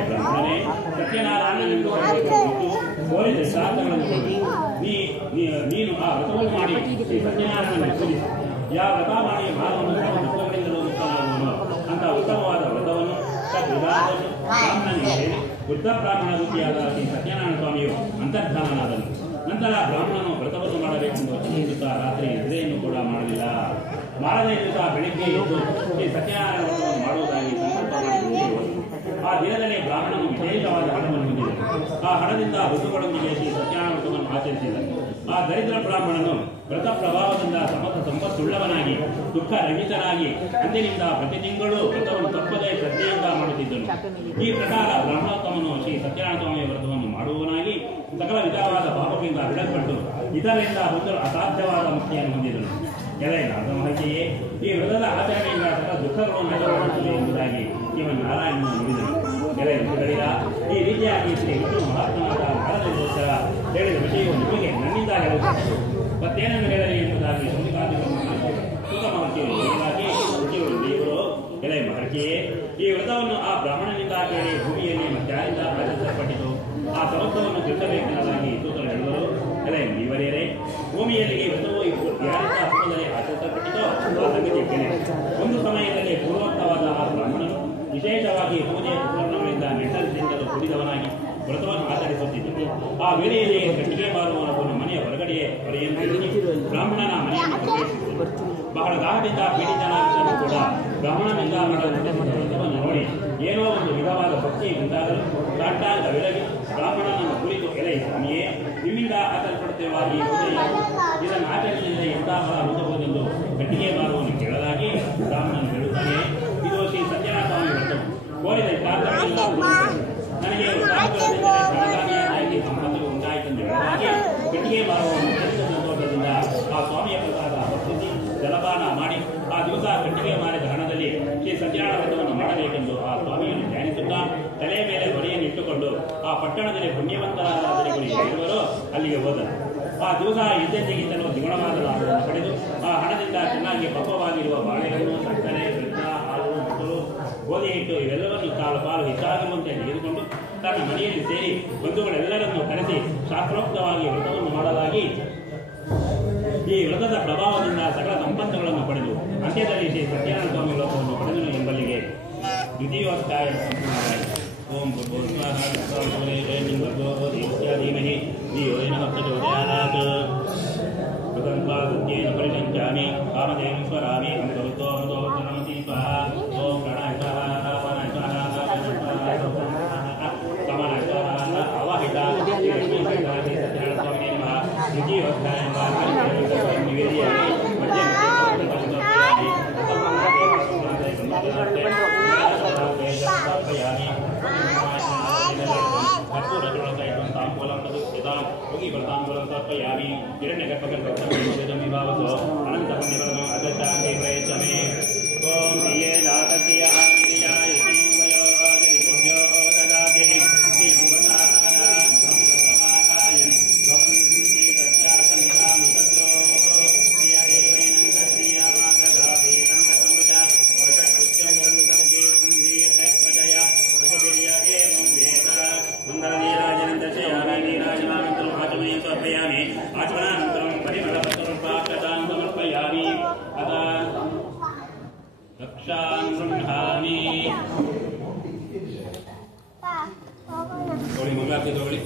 ಬ್ರಾಹ್ಮಣನೇ, ಸತ್ಯನಾರಾಯಣನೆಂದು ಕೋರಿದ ಶಾಸ್ತ್ರಗಳನ್ನು ಕೊಡಿ. ನೀನು ಆ ವ್ರತವನ್ನು ಮಾಡಿ ಶ್ರೀ ಸತ್ಯನಾರಾಯಣನ ಪೂಜಿಸಿ. ಯಾವ ವ್ರತ ಮಾಡಿ ಮಾನವನು ದುಃಖಗಳಿಂದಲೂ ಮುಕ್ತನಾಗುವನು ಅಂತ ಉತ್ತಮವಾದ ವ್ರತವನ್ನು ಸದ್ವಿಧಾನವನ್ನು ಬ್ರಾಹ್ಮಣನಿಗೆ ಹೇಳಿ ವೃದ್ಧ ಬ್ರಾಹ್ಮಣ ರೂಪಿಯಾದ ಶ್ರೀ ಸತ್ಯನಾರಾಯಣ ಸ್ವಾಮಿಯು ಅಂತರ್ಧಾನನಾದನು. ನಂತರ ಬ್ರಾಹ್ಮಣನು ವ್ರತವನ್ನು ಮಾಡಬೇಕೆಂದು ವಚನಿಸುತ್ತಾ ರಾತ್ರಿ ನಿದ್ರೆಯನ್ನು ಕೂಡ ಮಾಡಲಿಲ್ಲ. ಮಾರನೇ ದಿವಸ ಬೆಳಿಗ್ಗೆ ಎದ್ದು ಶ್ರೀ ಸತ್ಯನಾರಾಯಣ ವ್ರತವನ್ನು ಮಾಡುವುದಾಗಿ ಸಂಕಲ್ಪ ಮಾಡಿ ಆ ದಿನದಲ್ಲಿ ಬ್ರಾಹ್ಮಣನು ವಿಶೇಷವಾದ ಹಣವನ್ನು ಹೊಂದಿದನು. ಆ ಹಣದಿಂದ ಋತುಗಳೊಂದಿಗೆ ಶ್ರೀ ಸತ್ಯನಾರಾಯಣ ವ್ರತವನ್ನು ಆಚರಿಸಿದನು. ಆ ದರಿದ್ರ ಬ್ರಾಹ್ಮಣನು ವ್ರತ ಪ್ರಭಾವದಿಂದ ಸಂಪತ್ತುಳ್ಳವನಾಗಿ ದುಃಖ ರಹಿತನಾಗಿ ಅಂದಿನಿಂದ ಪ್ರತಿ ತಿಂಗಳು ವ್ರತವನ್ನು ತಪ್ಪದೇ ಶ್ರದ್ಧೆಯಿಂದ ಮಾಡುತ್ತಿದ್ದನು. ಈ ಪ್ರಕಾರ ಬ್ರಾಹ್ಮಣೋತ್ತಮನು ಶ್ರೀ ಸತ್ಯನಾರಾಯಣ ಸ್ವಾಮಿಯ ವ್ರತವನ್ನು ಮಾಡುವವನಾಗಿ ಸಕಲ ವಿಧವಾದ ಪಾಪದಿಂದ ಬಿಡಲ್ಪಟ್ಟು ಇದರಿಂದ ಹೊಂದಲು ಅಸಾಧ್ಯವಾದ ಮುಕ್ತಿಯನ್ನು ಹೊಂದಿದನು. ಮಹರ್ಷಿಯೇ, ಈ ವ್ರತದ ಆಚರಣೆಯಿಂದ ಸಕಲ ದುಃಖಗಳು ನಷ್ಟವಾಗುತ್ತದೆ ಎಂಬುದಾಗಿ ಇವನು ನಾರಾಯಣನು ನುಡಿದನು. ಈ ರೀತಿಯಾಗಿ ಶ್ರೀ ವಿಷ್ಣು ಮಹಾತ್ಮನಾದ ನಾರದಗೋಸ್ಕರ ಹೇಳಿದ ವಿಷಯವು ನಿಮಗೆ ನನ್ನಿಂದ ಹೇಳುತ್ತದೆ. ಮತ್ತೇನನ್ನು ಹೇಳಲಿ ಎಂಬುದಾಗಿ ಮಹರ್ಷಿಯೇ, ಈ ವ್ರತವನ್ನು ಆ ಬ್ರಾಹ್ಮಣನಿಂದ ಕೇಳಿ ಭೂಮಿಯಲ್ಲಿ ಮತ್ತಾರಿಂದ ಆಚರಿಸಲ್ಪಟ್ಟಿತು. ಆ ಸಮಸ್ತವನ್ನು ತಿಳಿಸಬೇಕೆನ್ನಲಾಗಿ ಸೂತ್ರ ಹೇಳಿದರು. ಇವರೇರೆ, ಭೂಮಿಯಲ್ಲಿ ಈ ವ್ರತವು ಯಾರಿಂದ ಪೂರ್ವದಲ್ಲಿ ಆಚರಿಸಲ್ಪಟ್ಟಿತೋ ಆ ಸಂಗತಿ ಕೇಳಿ. ಒಂದು ಸಮಯದಲ್ಲಿ ಪೂರ್ವೋಕ್ತವಾದ ಆ ಬ್ರಾಹ್ಮಣನು ವಿಶೇಷವಾಗಿ ಪೂಜೆಯ ಪೂರ್ಣಗಳಿಂದ ನೆಟ್ಟರಿಂದಲೂ ಕುಡಿದವನಾಗಿ ವ್ರತವನ್ನು ಆಚರಿಸುತ್ತಿದ್ದನು. ಆ ವೇಳೆಯಲ್ಲಿ ಕಟ್ಟಿಗೆ ಮಾರುವವನನ್ನು ಮನೆಯ ಹೊರಗಡೆಯೇ ಹೊರೆಯನ್ನು ಬ್ರಾಹ್ಮಣನ ಮನೆಯನ್ನು ಪ್ರವೇಶಿಸಿದನು. ಬಹಳ ದಾಹದಿಂದ ಪೀಡಿತನಾಗಿದ್ದರೂ ಕೂಡ ಬ್ರಾಹ್ಮಣನಿಂದ ವ್ರತವನ್ನು ನೋಡಿ ಏನೋ ಒಂದು ವಿಧವಾದ ಭಕ್ತಿ ಉಂಟಾಗಲು ಕಾಟಾಂಗ ವಿರಗಿ ಬ್ರಾಹ್ಮಣನನ್ನು ಕುರಿತು, ಸ್ವಾಮಿಯೇ, ನಿಮ್ಮಿಂದ ಆಚರಿಸಲ್ಪಡುತ್ತೇವೆ ಈ ಇದನ್ನು ಆಚರಣೆಯಿಂದ ಎಂಥ ಫಲ ಹೊಂದಬಹುದೆಂದು ಕಟ್ಟಿಗೆ ಮಾರುವವನು ಕೇಳಲಾಗಿ ಬ್ರಾಹ್ಮಣನು ಹೇಳುತ್ತಾನೆ, ಇದು ಶ್ರೀ ಸತ್ಯನಾರಾಯಣ ಸ್ವಾಮಿ ವ್ರತವು ಕೋರಿದ ಶಾಸ್ತ್ರಗಳಿಂದ ನನಗೆ ಸಮಾಧಾನಿಯಾಗಿ ಸಂಪತ್ತು ಉಂಟಾಯಿತೆಂದು ಹೇಳಲಾಗಿ ಕಟ್ಟಿಗೆ ಮಾರುವವನು ಸಂತೋಷದಿಂದ ಆ ಸ್ವಾಮಿಯ ಪ್ರಸಾದ ಭಕ್ತಿ ಜಲಪಾನ ಮಾಡಿ ಆ ದಿವಸ ಕಟ್ಟಿಗೆ ಮಾರಿದ ಹಣದಲ್ಲಿ ಶ್ರೀ ಸತ್ಯನಾರಾಯಣ ವ್ರತವನ್ನು ಮಾಡಬೇಕೆಂದು ಆ ಸ್ವಾಮಿಯನ್ನು ಧ್ಯಾನಿಸುತ್ತಾ ತಲೆಯ ಮೇಲೆ ಹೊರೆಯನ್ನು ಇಟ್ಟುಕೊಂಡು ಆ ಪಟ್ಟಣದಲ್ಲಿ ಪುಣ್ಯವಂತರಾದ ಇರುವರು ಅಲ್ಲಿಗೆ ಹೋದರು. ಆ ದಿವಸ ಇದ್ದೆಂದಿಗಿಂತಲೂ ದ್ವಿಗುಣವಾದ ಲಾಭವನ್ನು ಪಡೆದು ಆ ಹಣದಿಂದ ಚೆನ್ನಾಗಿ ಪಕ್ವವಾಗಿರುವ ಬಾಳೆಹಣ್ಣು, ಸಕ್ಕರೆ, ಬೆಲ್ಲ, ಹಾಲು, ಮೊಸರು, ಗೋಧಿ ಹಿಟ್ಟು ಇವೆಲ್ಲವನ್ನು ಕಾಲು ಪಾಲು ಹೆಚ್ಚಾಗುವಂತೆ ತೆಗೆದುಕೊಂಡು ತನ್ನ ಮನೆಯಲ್ಲಿ ಸೇರಿ ಬಂಧುಗಳೆಲ್ಲರನ್ನು ಕರೆಸಿ ಶಾಸ್ತ್ರೋಕ್ತವಾಗಿ ವ್ರತವನ್ನು ಮಾಡಲಾಗಿ ಈ ವ್ರತದ ಪ್ರಭಾವದಿಂದ ಸಕಲ ಸಂಪತ್ತುಗಳನ್ನು ಪಡೆದು ಅಂತ್ಯದಲ್ಲಿ ಶ್ರೀ ಸತ್ಯನಾರಾಯಣ ಸ್ವಾಮಿ ವ್ರತವನ್ನು ಪಡೆದನು ಎಂಬಲ್ಲಿಗೆ ದ್ವಿತೀಯೋತ್ಕಾಯ ಸಂಪೂರ್ಣವಾಯಿತು. ಓಂ ಧೀಮಹಿ ಧಿಯೋನಃ ಪ್ರಚೋದಯಾತ್. ಪ್ರಸಂಪಾಸತ್ಯೇನ ಪರಿಶಂಚಾಮಿ ಕಾಮಧೇನು ಸ್ವರಾಮಿ ಅಮೃತೋ ಅಮೃತೋ ಪ್ರಣಮತಿ ಸ್ವಾಹ. ಓಂ ಪ್ರಣಾಯ ಸ್ವಾಹ, ಅಪಾನಾಯ ಸ್ವಾಹ, ಸಮಾನಾಯ ಸ್ವಾಹ, ಅವಾಹಿತ ಸತ್ಯನಾರಾಯಣ ಸ್ವಾಮಿ ನಮಃ. ದ್ವಿತೀಯೋತ್ಕಾಯ ನಿವೇದಿಯಾಗಿ ಸಮರ್ಪಯಾಮಿ. ಹಿರಣ್ಯಗರ್ಭಗರ್ಭವಿಭಾವಸೋ ಅನಂತ ಪುಣ್ಯಗಳನ್ನು ಅದೃಷ್ಟಾಂತೆ ಪ್ರಯಚ್ಛಮಿ. ಓಂ ಶ್ರೀಯೇ ದಾತಸ್ಯ ಆದಿರ್ಯಾಯ ಶ್ರೀವಯೋ ಆದಿರ್ಭ್ಯೋ ದದಾತಿ आचमनानन्तरं परिमलपत्रं समर्पयामि. अतः रक्षां गृह्णामि. थोड़ी मंगलारती तोड़ी.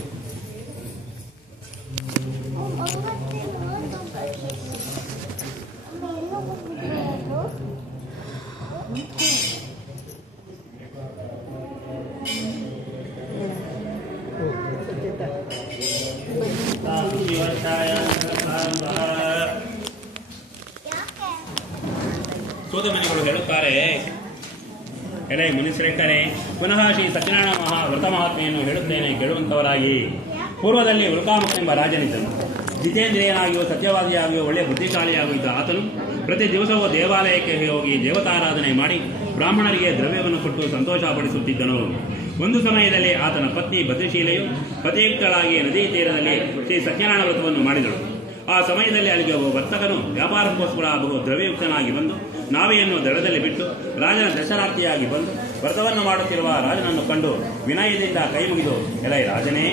ಸೋದಮನಿಗಳು ಹೇಳುತ್ತಾರೆ, ಮುನಿಶ್ರೇಷ್ಠರೇ, ಪುನಃ ಶ್ರೀ ಸತ್ಯನಾರಾಯಣ ವ್ರತ ಮಹಾತ್ಮೆಯನ್ನು ಹೇಳುತ್ತೇನೆ ಕೇಳುವಂತವರಾಗಿ. ಪೂರ್ವದಲ್ಲಿ ವೃಕಾಮುಖ ಎಂಬ ರಾಜನಿದ್ದನು. ಜಿತೇಂದ್ರಿಯನಾಗಿಯೂ ಸತ್ಯವಾದಿಯಾಗಿಯೂ ಒಳ್ಳೆಯ ಬುದ್ಧಿಶಾಲಿಯಾಗಿದ್ದ ಆತನು ಪ್ರತಿ ದಿವಸವೂ ದೇವಾಲಯಕ್ಕೆ ಹೋಗಿ ದೇವತಾರಾಧನೆ ಮಾಡಿ ಬ್ರಾಹ್ಮಣರಿಗೆ ದ್ರವ್ಯವನ್ನು ಕೊಟ್ಟು ಸಂತೋಷಪಡಿಸುತ್ತಿದ್ದನು. ಒಂದು ಸಮಯದಲ್ಲಿ ಆತನ ಪತ್ನಿ ಭದ್ರಶೀಲೆಯು ಪತಿಯುಕ್ತಳಾಗಿ ನದಿ ತೀರದಲ್ಲಿ ಶ್ರೀ ಸತ್ಯನಾರಾಯಣ ವ್ರತವನ್ನು ಮಾಡಿದಳು. ಆ ಸಮಯದಲ್ಲಿ ಅಲ್ಲಿಗೆ ಒಬ್ಬ ವರ್ತಕನು ವ್ಯಾಪಾರಕ್ಕೋಸ್ಕರ ಬಹು ದ್ರವ್ಯಯುಕ್ತನಾಗಿ ಬಂದು ನಾವೆಯನ್ನು ದಡದಲ್ಲಿ ಬಿಟ್ಟು ರಾಜನ ದರ್ಶನಾರ್ಥಿಯಾಗಿ ಬಂದು ವ್ರತವನ್ನು ಮಾಡುತ್ತಿರುವ ರಾಜನನ್ನು ಕಂಡು ವಿನಯದಿಂದ ಕೈ ಮುಗಿದು, ಎಲೈ ರಾಜನೇ,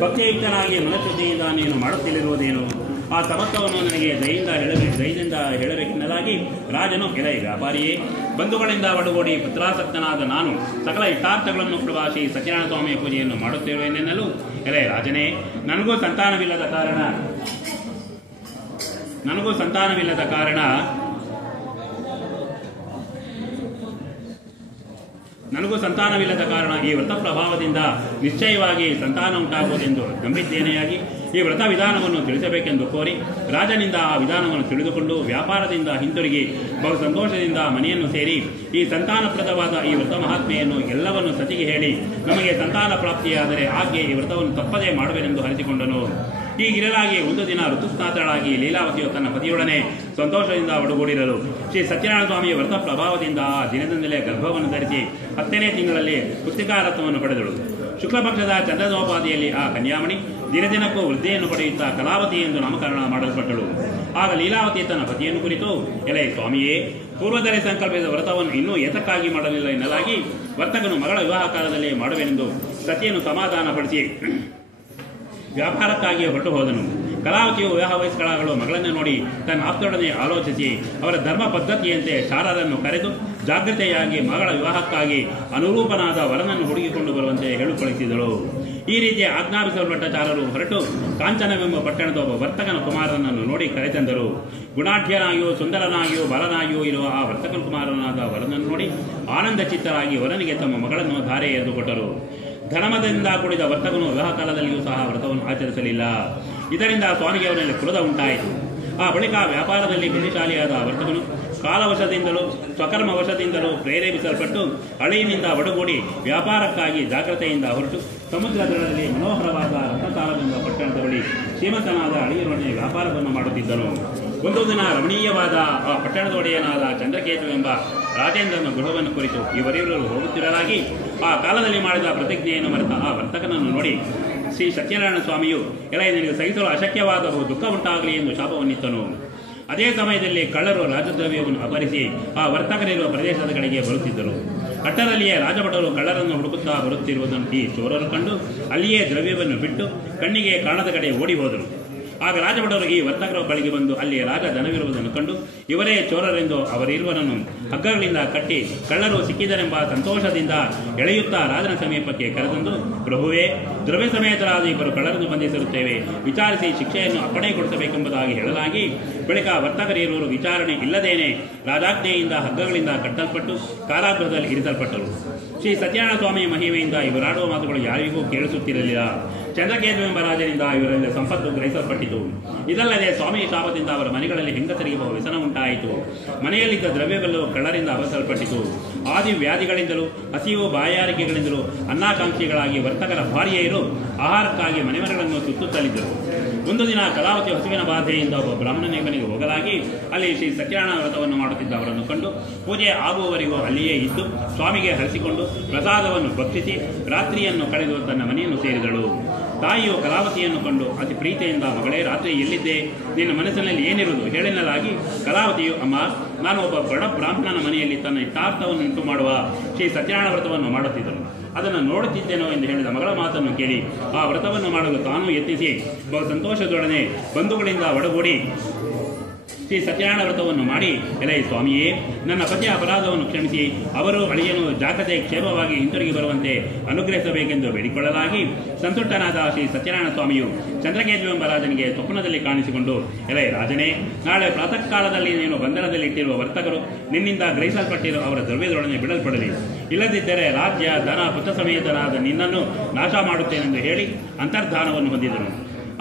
ಭಕ್ತಿಯುಕ್ತನಾಗಿ ಮನಶುದ್ಧಿಯಿಂದ ನೀನು ಮಾಡುತ್ತಿರುವುದೇನು? ಆ ಸಮತ್ವವನ್ನು ನನಗೆ ದಯದಿಂದ ಹೇಳಬೇಕೆನ್ನಲಾಗಿ ರಾಜನು, ಎಲೈ ವ್ಯಾಪಾರಿಯೇ, ಬಂಧುಗಳಿಂದ ಒಡಗೂಡಿ ಪುತ್ರಾಸಕ್ತನಾದ ನಾನು ಸಕಲ ಇಷ್ಟಾರ್ಥಗಳನ್ನು ಕೊಡುವ ಶ್ರೀ ಸತ್ಯನಾರಾಯಣ ಸ್ವಾಮಿಯ ಪೂಜೆಯನ್ನು ಮಾಡುತ್ತಿರುವೆನೆನ್ನಲು, ಎಲೈ ರಾಜನೇ, ನನಗೂ ಸಂತಾನವಿಲ್ಲದ ಕಾರಣ ಈ ವ್ರತ ಪ್ರಭಾವದಿಂದ ನಿಶ್ಚಯವಾಗಿ ಸಂತಾನ ಉಂಟಾಗುವುದೆಂದು ನಂಬಿದ್ದೇನೆಯಾಗಿ ಈ ವ್ರತ ವಿಧಾನವನ್ನು ತಿಳಿಸಬೇಕೆಂದು ಕೋರಿ ರಾಜನಿಂದ ಆ ವಿಧಾನವನ್ನು ತಿಳಿದುಕೊಂಡು ವ್ಯಾಪಾರದಿಂದ ಹಿಂತಿರುಗಿ ಬಹು ಸಂತೋಷದಿಂದ ಮನೆಯನ್ನು ಸೇರಿ ಈ ಸಂತಾನಪ್ರದವಾದ ಈ ವ್ರತ ಮಹಾತ್ಮೆಯನ್ನು ಎಲ್ಲವನ್ನು ಸತಿಗೆ ಹೇಳಿ ನಮಗೆ ಸಂತಾನ ಪ್ರಾಪ್ತಿಯಾದರೆ ಆಗ್ಗೆ ಈ ವ್ರತವನ್ನು ತಪ್ಪದೇ ಮಾಡುವೆನೆಂದು ಹರಿಸಿಕೊಂಡನು. ಹೀಗಿರಲಾಗಿ ಒಂದು ದಿನ ಋತುಸ್ನಾತಳಾಗಿ ಲೀಲಾವತಿಯು ತನ್ನ ಪತಿಯೊಡನೆ ಸಂತೋಷದಿಂದ ಒಡಗೂಡಿರಲು ಶ್ರೀ ಸತ್ಯನಾರಾಯಣ ಸ್ವಾಮಿಯ ವ್ರತ ಪ್ರಭಾವದಿಂದ ಆ ದಿನದಿಂದಲೇ ಗರ್ಭವನ್ನು ಧರಿಸಿ 10ನೇ ತಿಂಗಳಲ್ಲಿ ಪುಸ್ತಿಕಾರತ್ವವನ್ನು ಪಡೆದಳು. ಶುಕ್ಲಪಕ್ಷದ ಚಂದ್ರದೋಪಾದಿಯಲ್ಲಿ ಆ ಕನ್ಯಾಮಣಿ ದಿನದಿನಕ್ಕೂ ವೃದ್ಧಿಯನ್ನು ಪಡೆಯುತ್ತಾ ಕಲಾವತಿ ಎಂದು ನಾಮಕರಣ ಮಾಡಲ್ಪಟ್ಟಳು. ಆಗ ಲೀಲಾವತಿ ತನ್ನ ಪತಿಯನ್ನು ಕುರಿತು, ಎಲೈ ಸ್ವಾಮಿಯೇ, ಪೂರ್ವದಲ್ಲಿ ಸಂಕಲ್ಪಿಸಿದ ವ್ರತವನ್ನು ಇನ್ನೂ ಏತಕ್ಕಾಗಿ ಮಾಡಲಿಲ್ಲ ಎನ್ನಲಾಗಿ ವರ್ತಕನು ಮಗಳ ವಿವಾಹ ಕಾಲದಲ್ಲಿ ಮಾಡುವೆನೆಂದು ಸತಿಯನ್ನು ಸಮಾಧಾನಪಡಿಸಿ ವ್ಯಾಪಾರಕ್ಕಾಗಿ ಹೊರಟು ಹೋದನು. ಕಲಾವತಿಯು ವಿವಾಹ ವಯಸ್ಕಳಾಗಳು ಮಗಳನ್ನು ನೋಡಿ ತನ್ನ ಆಪ್ತರೊಡನೆ ಆಲೋಚಿಸಿ ಅವರ ಧರ್ಮ ಪದ್ಧತಿಯಂತೆ ಶಾರದನ್ನು ಕರೆದು ಜಾಗೃತೆಯಾಗಿ ಮಗಳ ವಿವಾಹಕ್ಕಾಗಿ ಅನುರೂಪನಾದ ವರನನ್ನು ಹುಡುಕಿಕೊಂಡು ಬರುವಂತೆ ಹೇಳಿಕಳಿಸಿದಳು. ಈ ರೀತಿಯ ಆಜ್ಞಾಪಿಸಲ್ಪಟ್ಟ ಚಾರರು ಹೊರಟು ಕಾಂಚನವೆಂಬ ಪಟ್ಟಣದ ಒಬ್ಬ ವರ್ತಕನ ಕುಮಾರನನ್ನು ನೋಡಿ ಕರೆತಂದರು. ಗುಣಾಢ್ಯನಾಗಿಯೂ ಸುಂದರನಾಗಿಯೂ ಬಾಲನಾಗಿಯೂ ಇರುವ ಆ ವರ್ತಕನ ಕುಮಾರನಾದ ವರನನ್ನು ನೋಡಿ ಆನಂದ ಚಿತ್ತರಾಗಿ ವರನಿಗೆ ತಮ್ಮ ಮಗಳನ್ನು ಧಾರೆ ಎರೆದು ಕೊಟ್ಟರು. ಧರ್ಮದಿಂದ ಕೂಡಿದ ವರ್ತಕನು ವಿವಾಹ ಕಾಲದಲ್ಲಿಯೂ ಸಹ ವ್ರತವನ್ನು ಆಚರಿಸಲಿಲ್ಲ. ಇದರಿಂದ ಸ್ವಾಮಿಗೆ ಅವರಲ್ಲಿ ಕ್ರೋಧ ಉಂಟಾಯಿತು. ಆ ಬಳಿಕ ವ್ಯಾಪಾರದಲ್ಲಿ ಬುದ್ಧಿಶಾಲಿಯಾದ ವರ್ತಕನು ಕಾಲವಶದಿಂದಲೂ ಸ್ವಕರ್ಮವಶದಿಂದಲೂ ಪ್ರೇರೇಪಿಸಲ್ಪಟ್ಟು ಅಳಿಯಿನಿಂದ ಒಡಗೂಡಿ ವ್ಯಾಪಾರಕ್ಕಾಗಿ ಜಾಗ್ರತೆಯಿಂದ ಹೊರಟು ಸಮುದ್ರ ದಡದಲ್ಲಿ ಮನೋಹರವಾದ ರತ್ನತಾಲವೆಂಬ ಪಟ್ಟಣದ ಬಳಿ ಶ್ರೀಮಂತನಾದ ಅಳಿಯರೊಡನೆ ವ್ಯಾಪಾರವನ್ನು ಮಾಡುತ್ತಿದ್ದನು. ಒಂದು ದಿನ ರಮಣೀಯವಾದ ಆ ಪಟ್ಟಣದ ಒಡೆಯನಾದ ಚಂದ್ರಕೇತುವೆಂಬ ರಾಜೇಂದ್ರನ ಗೃಹವನ್ನು ಕುರಿತು ಇವರಿಬ್ಬರು ಹೋಗುತ್ತಿರಲಾಗಿ ಆ ಕಾಲದಲ್ಲಿ ಮಾಡಿದ ಪ್ರತಿಜ್ಞೆಯನ್ನು ಮರೆತ ಆ ವರ್ತಕನನ್ನು ನೋಡಿ ಶ್ರೀ ಸತ್ಯನಾರಾಯಣ ಸ್ವಾಮಿಯು, ಎಲೈ, ನಿನಗೆ ಸಹಿಸಲು ಅಶಕ್ಯವಾದ ದುಃಖ ಉಂಟಾಗಲಿ ಎಂದು ಶಾಪವನ್ನಿತ್ತನು. ಅದೇ ಸಮಯದಲ್ಲಿ ಕಳ್ಳರು ರಾಜದ್ರವ್ಯವನ್ನು ಅಪಹರಿಸಿ ಆ ವರ್ತಕರಿರುವ ಪ್ರದೇಶದ ಕಡೆಗೆ ಬರುತ್ತಿದ್ದರು. ಅಟ್ಟರಲ್ಲಿಯೇ ರಾಜಭಟರು ಕಳ್ಳರನ್ನು ಹುಡುಕುತ್ತಾ ಬರುತ್ತಿರುವುದನ್ನು ಈ ಚೋರರು ಕಂಡು ಅಲ್ಲಿಯೇ ದ್ರವ್ಯವನ್ನು ಬಿಟ್ಟು ಕಣ್ಣಿಗೆ ಕಾಣದ ಕಡೆ ಓಡಿ ಹೋದರು. ಆಗ ರಾಜಭಟರು ಈ ವರ್ತಕರ ಬಳಿಗೆ ಬಂದು ಅಲ್ಲಿ ರಾಜ ಧನವಿರುವುದನ್ನು ಕಂಡು ಇವರೇ ಚೋರರೆಂದು ಅವರಿರುವರನ್ನು ಹಗ್ಗಗಳಿಂದ ಕಟ್ಟಿ ಕಳ್ಳರು ಸಿಕ್ಕಿದರೆಂಬ ಸಂತೋಷದಿಂದ ಎಳೆಯುತ್ತಾ ರಾಜನ ಸಮೀಪಕ್ಕೆ ಕರೆತಂದು, ಪ್ರಭುವೇ, ದ್ರವ್ಯ ಸಮೇತರಾದ ಇಬ್ಬರು ಕಳ್ಳರನ್ನು ಬಂಧಿಸಿರುತ್ತೇವೆ, ವಿಚಾರಿಸಿ ಶಿಕ್ಷೆಯನ್ನು ಅಪ್ಪಣೆಗೊಳಿಸಬೇಕೆಂಬುದಾಗಿ ಹೇಳಲಾಗಿ ಬಳಿಕ ವರ್ತಕರಿರುವರು ವಿಚಾರಣೆ ಇಲ್ಲದೇನೆ ರಾಜಾಜ್ಞೆಯಿಂದ ಹಗ್ಗಗಳಿಂದ ಕಟ್ಟಲ್ಪಟ್ಟು ಕಾರಾಗೃಹದಲ್ಲಿ ಇರಿಸಲ್ಪಟ್ಟರು. ಶ್ರೀ ಸತ್ಯನಾರಾಯಣ ಸ್ವಾಮಿಯ ಮಹಿಮೆಯಿಂದ ಇವರಾಡುವ ಮಾತುಗಳು ಯಾರಿಗೂ ಕೇಳಿಸುತ್ತಿರಲಿಲ್ಲ. ಚಂದ್ರಕೇತು ಎಂಬ ರಾಜನಿಂದ ಇವರಲ್ಲಿ ಸಂಪತ್ತು ಗ್ರಹಿಸಲ್ಪಟ್ಟಿತು. ಇದಲ್ಲದೆ ಸ್ವಾಮಿ ಶಾಪದಿಂದ ಅವರ ಮನೆಗಳಲ್ಲಿ ಹೆಂಗಸರಿಗೆ ವ್ಯಸನ ಉಂಟಾಯಿತು. ಮನೆಯಲ್ಲಿದ್ದ ದ್ರವ್ಯಗಳು ಕಳ್ಳರಿಂದ ಅಪಹರಿಸಲ್ಪಟ್ಟಿತು. ಆದಿ ವ್ಯಾಧಿಗಳಿಂದಲೂ ಹಸಿವು ಬಾಯಾರಿಕೆಗಳಿಂದಲೂ ಅನ್ನಾಕಾಂಕ್ಷಿಗಳಾಗಿ ವರ್ತಕರ ಭಾರ್ಯೆಯರು ಆಹಾರಕ್ಕಾಗಿ ಮನೆಮನೆಗಳನ್ನು ಸುತ್ತುತ್ತಲಿದ್ದರು. ಒಂದು ದಿನ ಕಲಾವತಿ ಹಸುವಿನ ಬಾಧೆಯಿಂದ ಒಬ್ಬ ಬ್ರಾಹ್ಮಣನ ಮನೆಗೆ ಹೋಗಲಾಗಿ ಅಲ್ಲಿ ಶ್ರೀ ಸತ್ಯನಾರಾಯಣ ವ್ರತವನ್ನು ಮಾಡುತ್ತಿದ್ದ ಅವರನ್ನು ಕಂಡು ಪೂಜೆ ಆಗುವವರೆಗೂ ಅಲ್ಲಿಯೇ ಇದ್ದು ಸ್ವಾಮಿಗೆ ಹರಿಸಿಕೊಂಡು ಪ್ರಸಾದವನ್ನು ಭಕ್ಷಿಸಿ ರಾತ್ರಿಯನ್ನು ಕಳೆದು ತನ್ನ ಮನೆಯನ್ನು ಸೇರಿದಳು. ತಾಯಿಯು ಕಲಾವತಿಯನ್ನು ಕಂಡು ಅತಿ ಪ್ರೀತಿಯಿಂದ, ಮಗಳೇ, ರಾತ್ರಿ ಎಲ್ಲಿದ್ದೆ? ನಿನ್ನ ಮನಸ್ಸಿನಲ್ಲಿ ಏನಿರುವುದು ಹೇಳೆನ್ನಲಾಗಿ ಕಲಾವತಿಯು, ಅಮ್ಮ, ನಾನು ಒಬ್ಬ ಬಡ ಬ್ರಾಹ್ಮಣನ ಮನೆಯಲ್ಲಿ ತನ್ನ ಇಷ್ಟಾರ್ಥವನ್ನು ಉಂಟು ಮಾಡುವ ಶ್ರೀ ಸತ್ಯನಾರಾಯಣ ವ್ರತವನ್ನು ಮಾಡುತ್ತಿದ್ದನು. ಅದನ್ನು ನೋಡುತ್ತಿದ್ದೇನೋ ಎಂದು ಹೇಳಿದ ಮಗಳ ಮಾತನ್ನು ಕೇಳಿ ಆ ವ್ರತವನ್ನು ಮಾಡಲು ತಾನೂ ಯತ್ನಿಸಿ ಬಹು ಸಂತೋಷದೊಡನೆ ಬಂಧುಗಳಿಂದ ಒಡಗೂಡಿ ಶ್ರೀ ಸತ್ಯನಾರಾಯಣ ವ್ರತವನ್ನು ಮಾಡಿ, ಎಲೈ ಸ್ವಾಮಿಯೇ, ನನ್ನ ಪತಿಯ ಅಪರಾಧವನ್ನು ಕ್ಷಮಿಸಿ ಅವರು ಅಳಿಯನು ಜಾಗ್ರತೆ ಕ್ಷೇಮವಾಗಿ ಹಿಂತಿರುಗಿ ಬರುವಂತೆ ಅನುಗ್ರಹಿಸಬೇಕೆಂದು ಬೇಡಿಕೊಳ್ಳಲಾಗಿ ಸಂತುಷ್ಟನಾದ ಶ್ರೀ ಸತ್ಯನಾರಾಯಣ ಸ್ವಾಮಿಯು ಚಂದ್ರಕೇತು ಎಂಬ ರಾಜನಿಗೆ ಸ್ವಪ್ನದಲ್ಲಿ ಕಾಣಿಸಿಕೊಂಡು, ಎಲೈ ರಾಜನೇ, ನಾಳೆ ಪ್ರಾತಃ ಕಾಲದಲ್ಲಿ ನೀನು ಬಂಧನದಲ್ಲಿ ಇಟ್ಟಿರುವ ವರ್ತಕರು ನಿನ್ನಿಂದ ಗ್ರಹಿಸಲ್ಪಟ್ಟಿರುವ ಅವರ ದ್ರವ್ಯದೊಡನೆ ಬಿಡಲ್ಪಡಲಿ. ಇಲ್ಲದಿದ್ದರೆ ರಾಜ್ಯ, ಧನ, ಪುತ್ರ ಸಮೇತನಾದ ನಿನ್ನನ್ನು ನಾಶ ಮಾಡುತ್ತೇನೆಂದು ಹೇಳಿ ಅಂತರ್ಧಾನವನ್ನು ಹೊಂದಿದನು.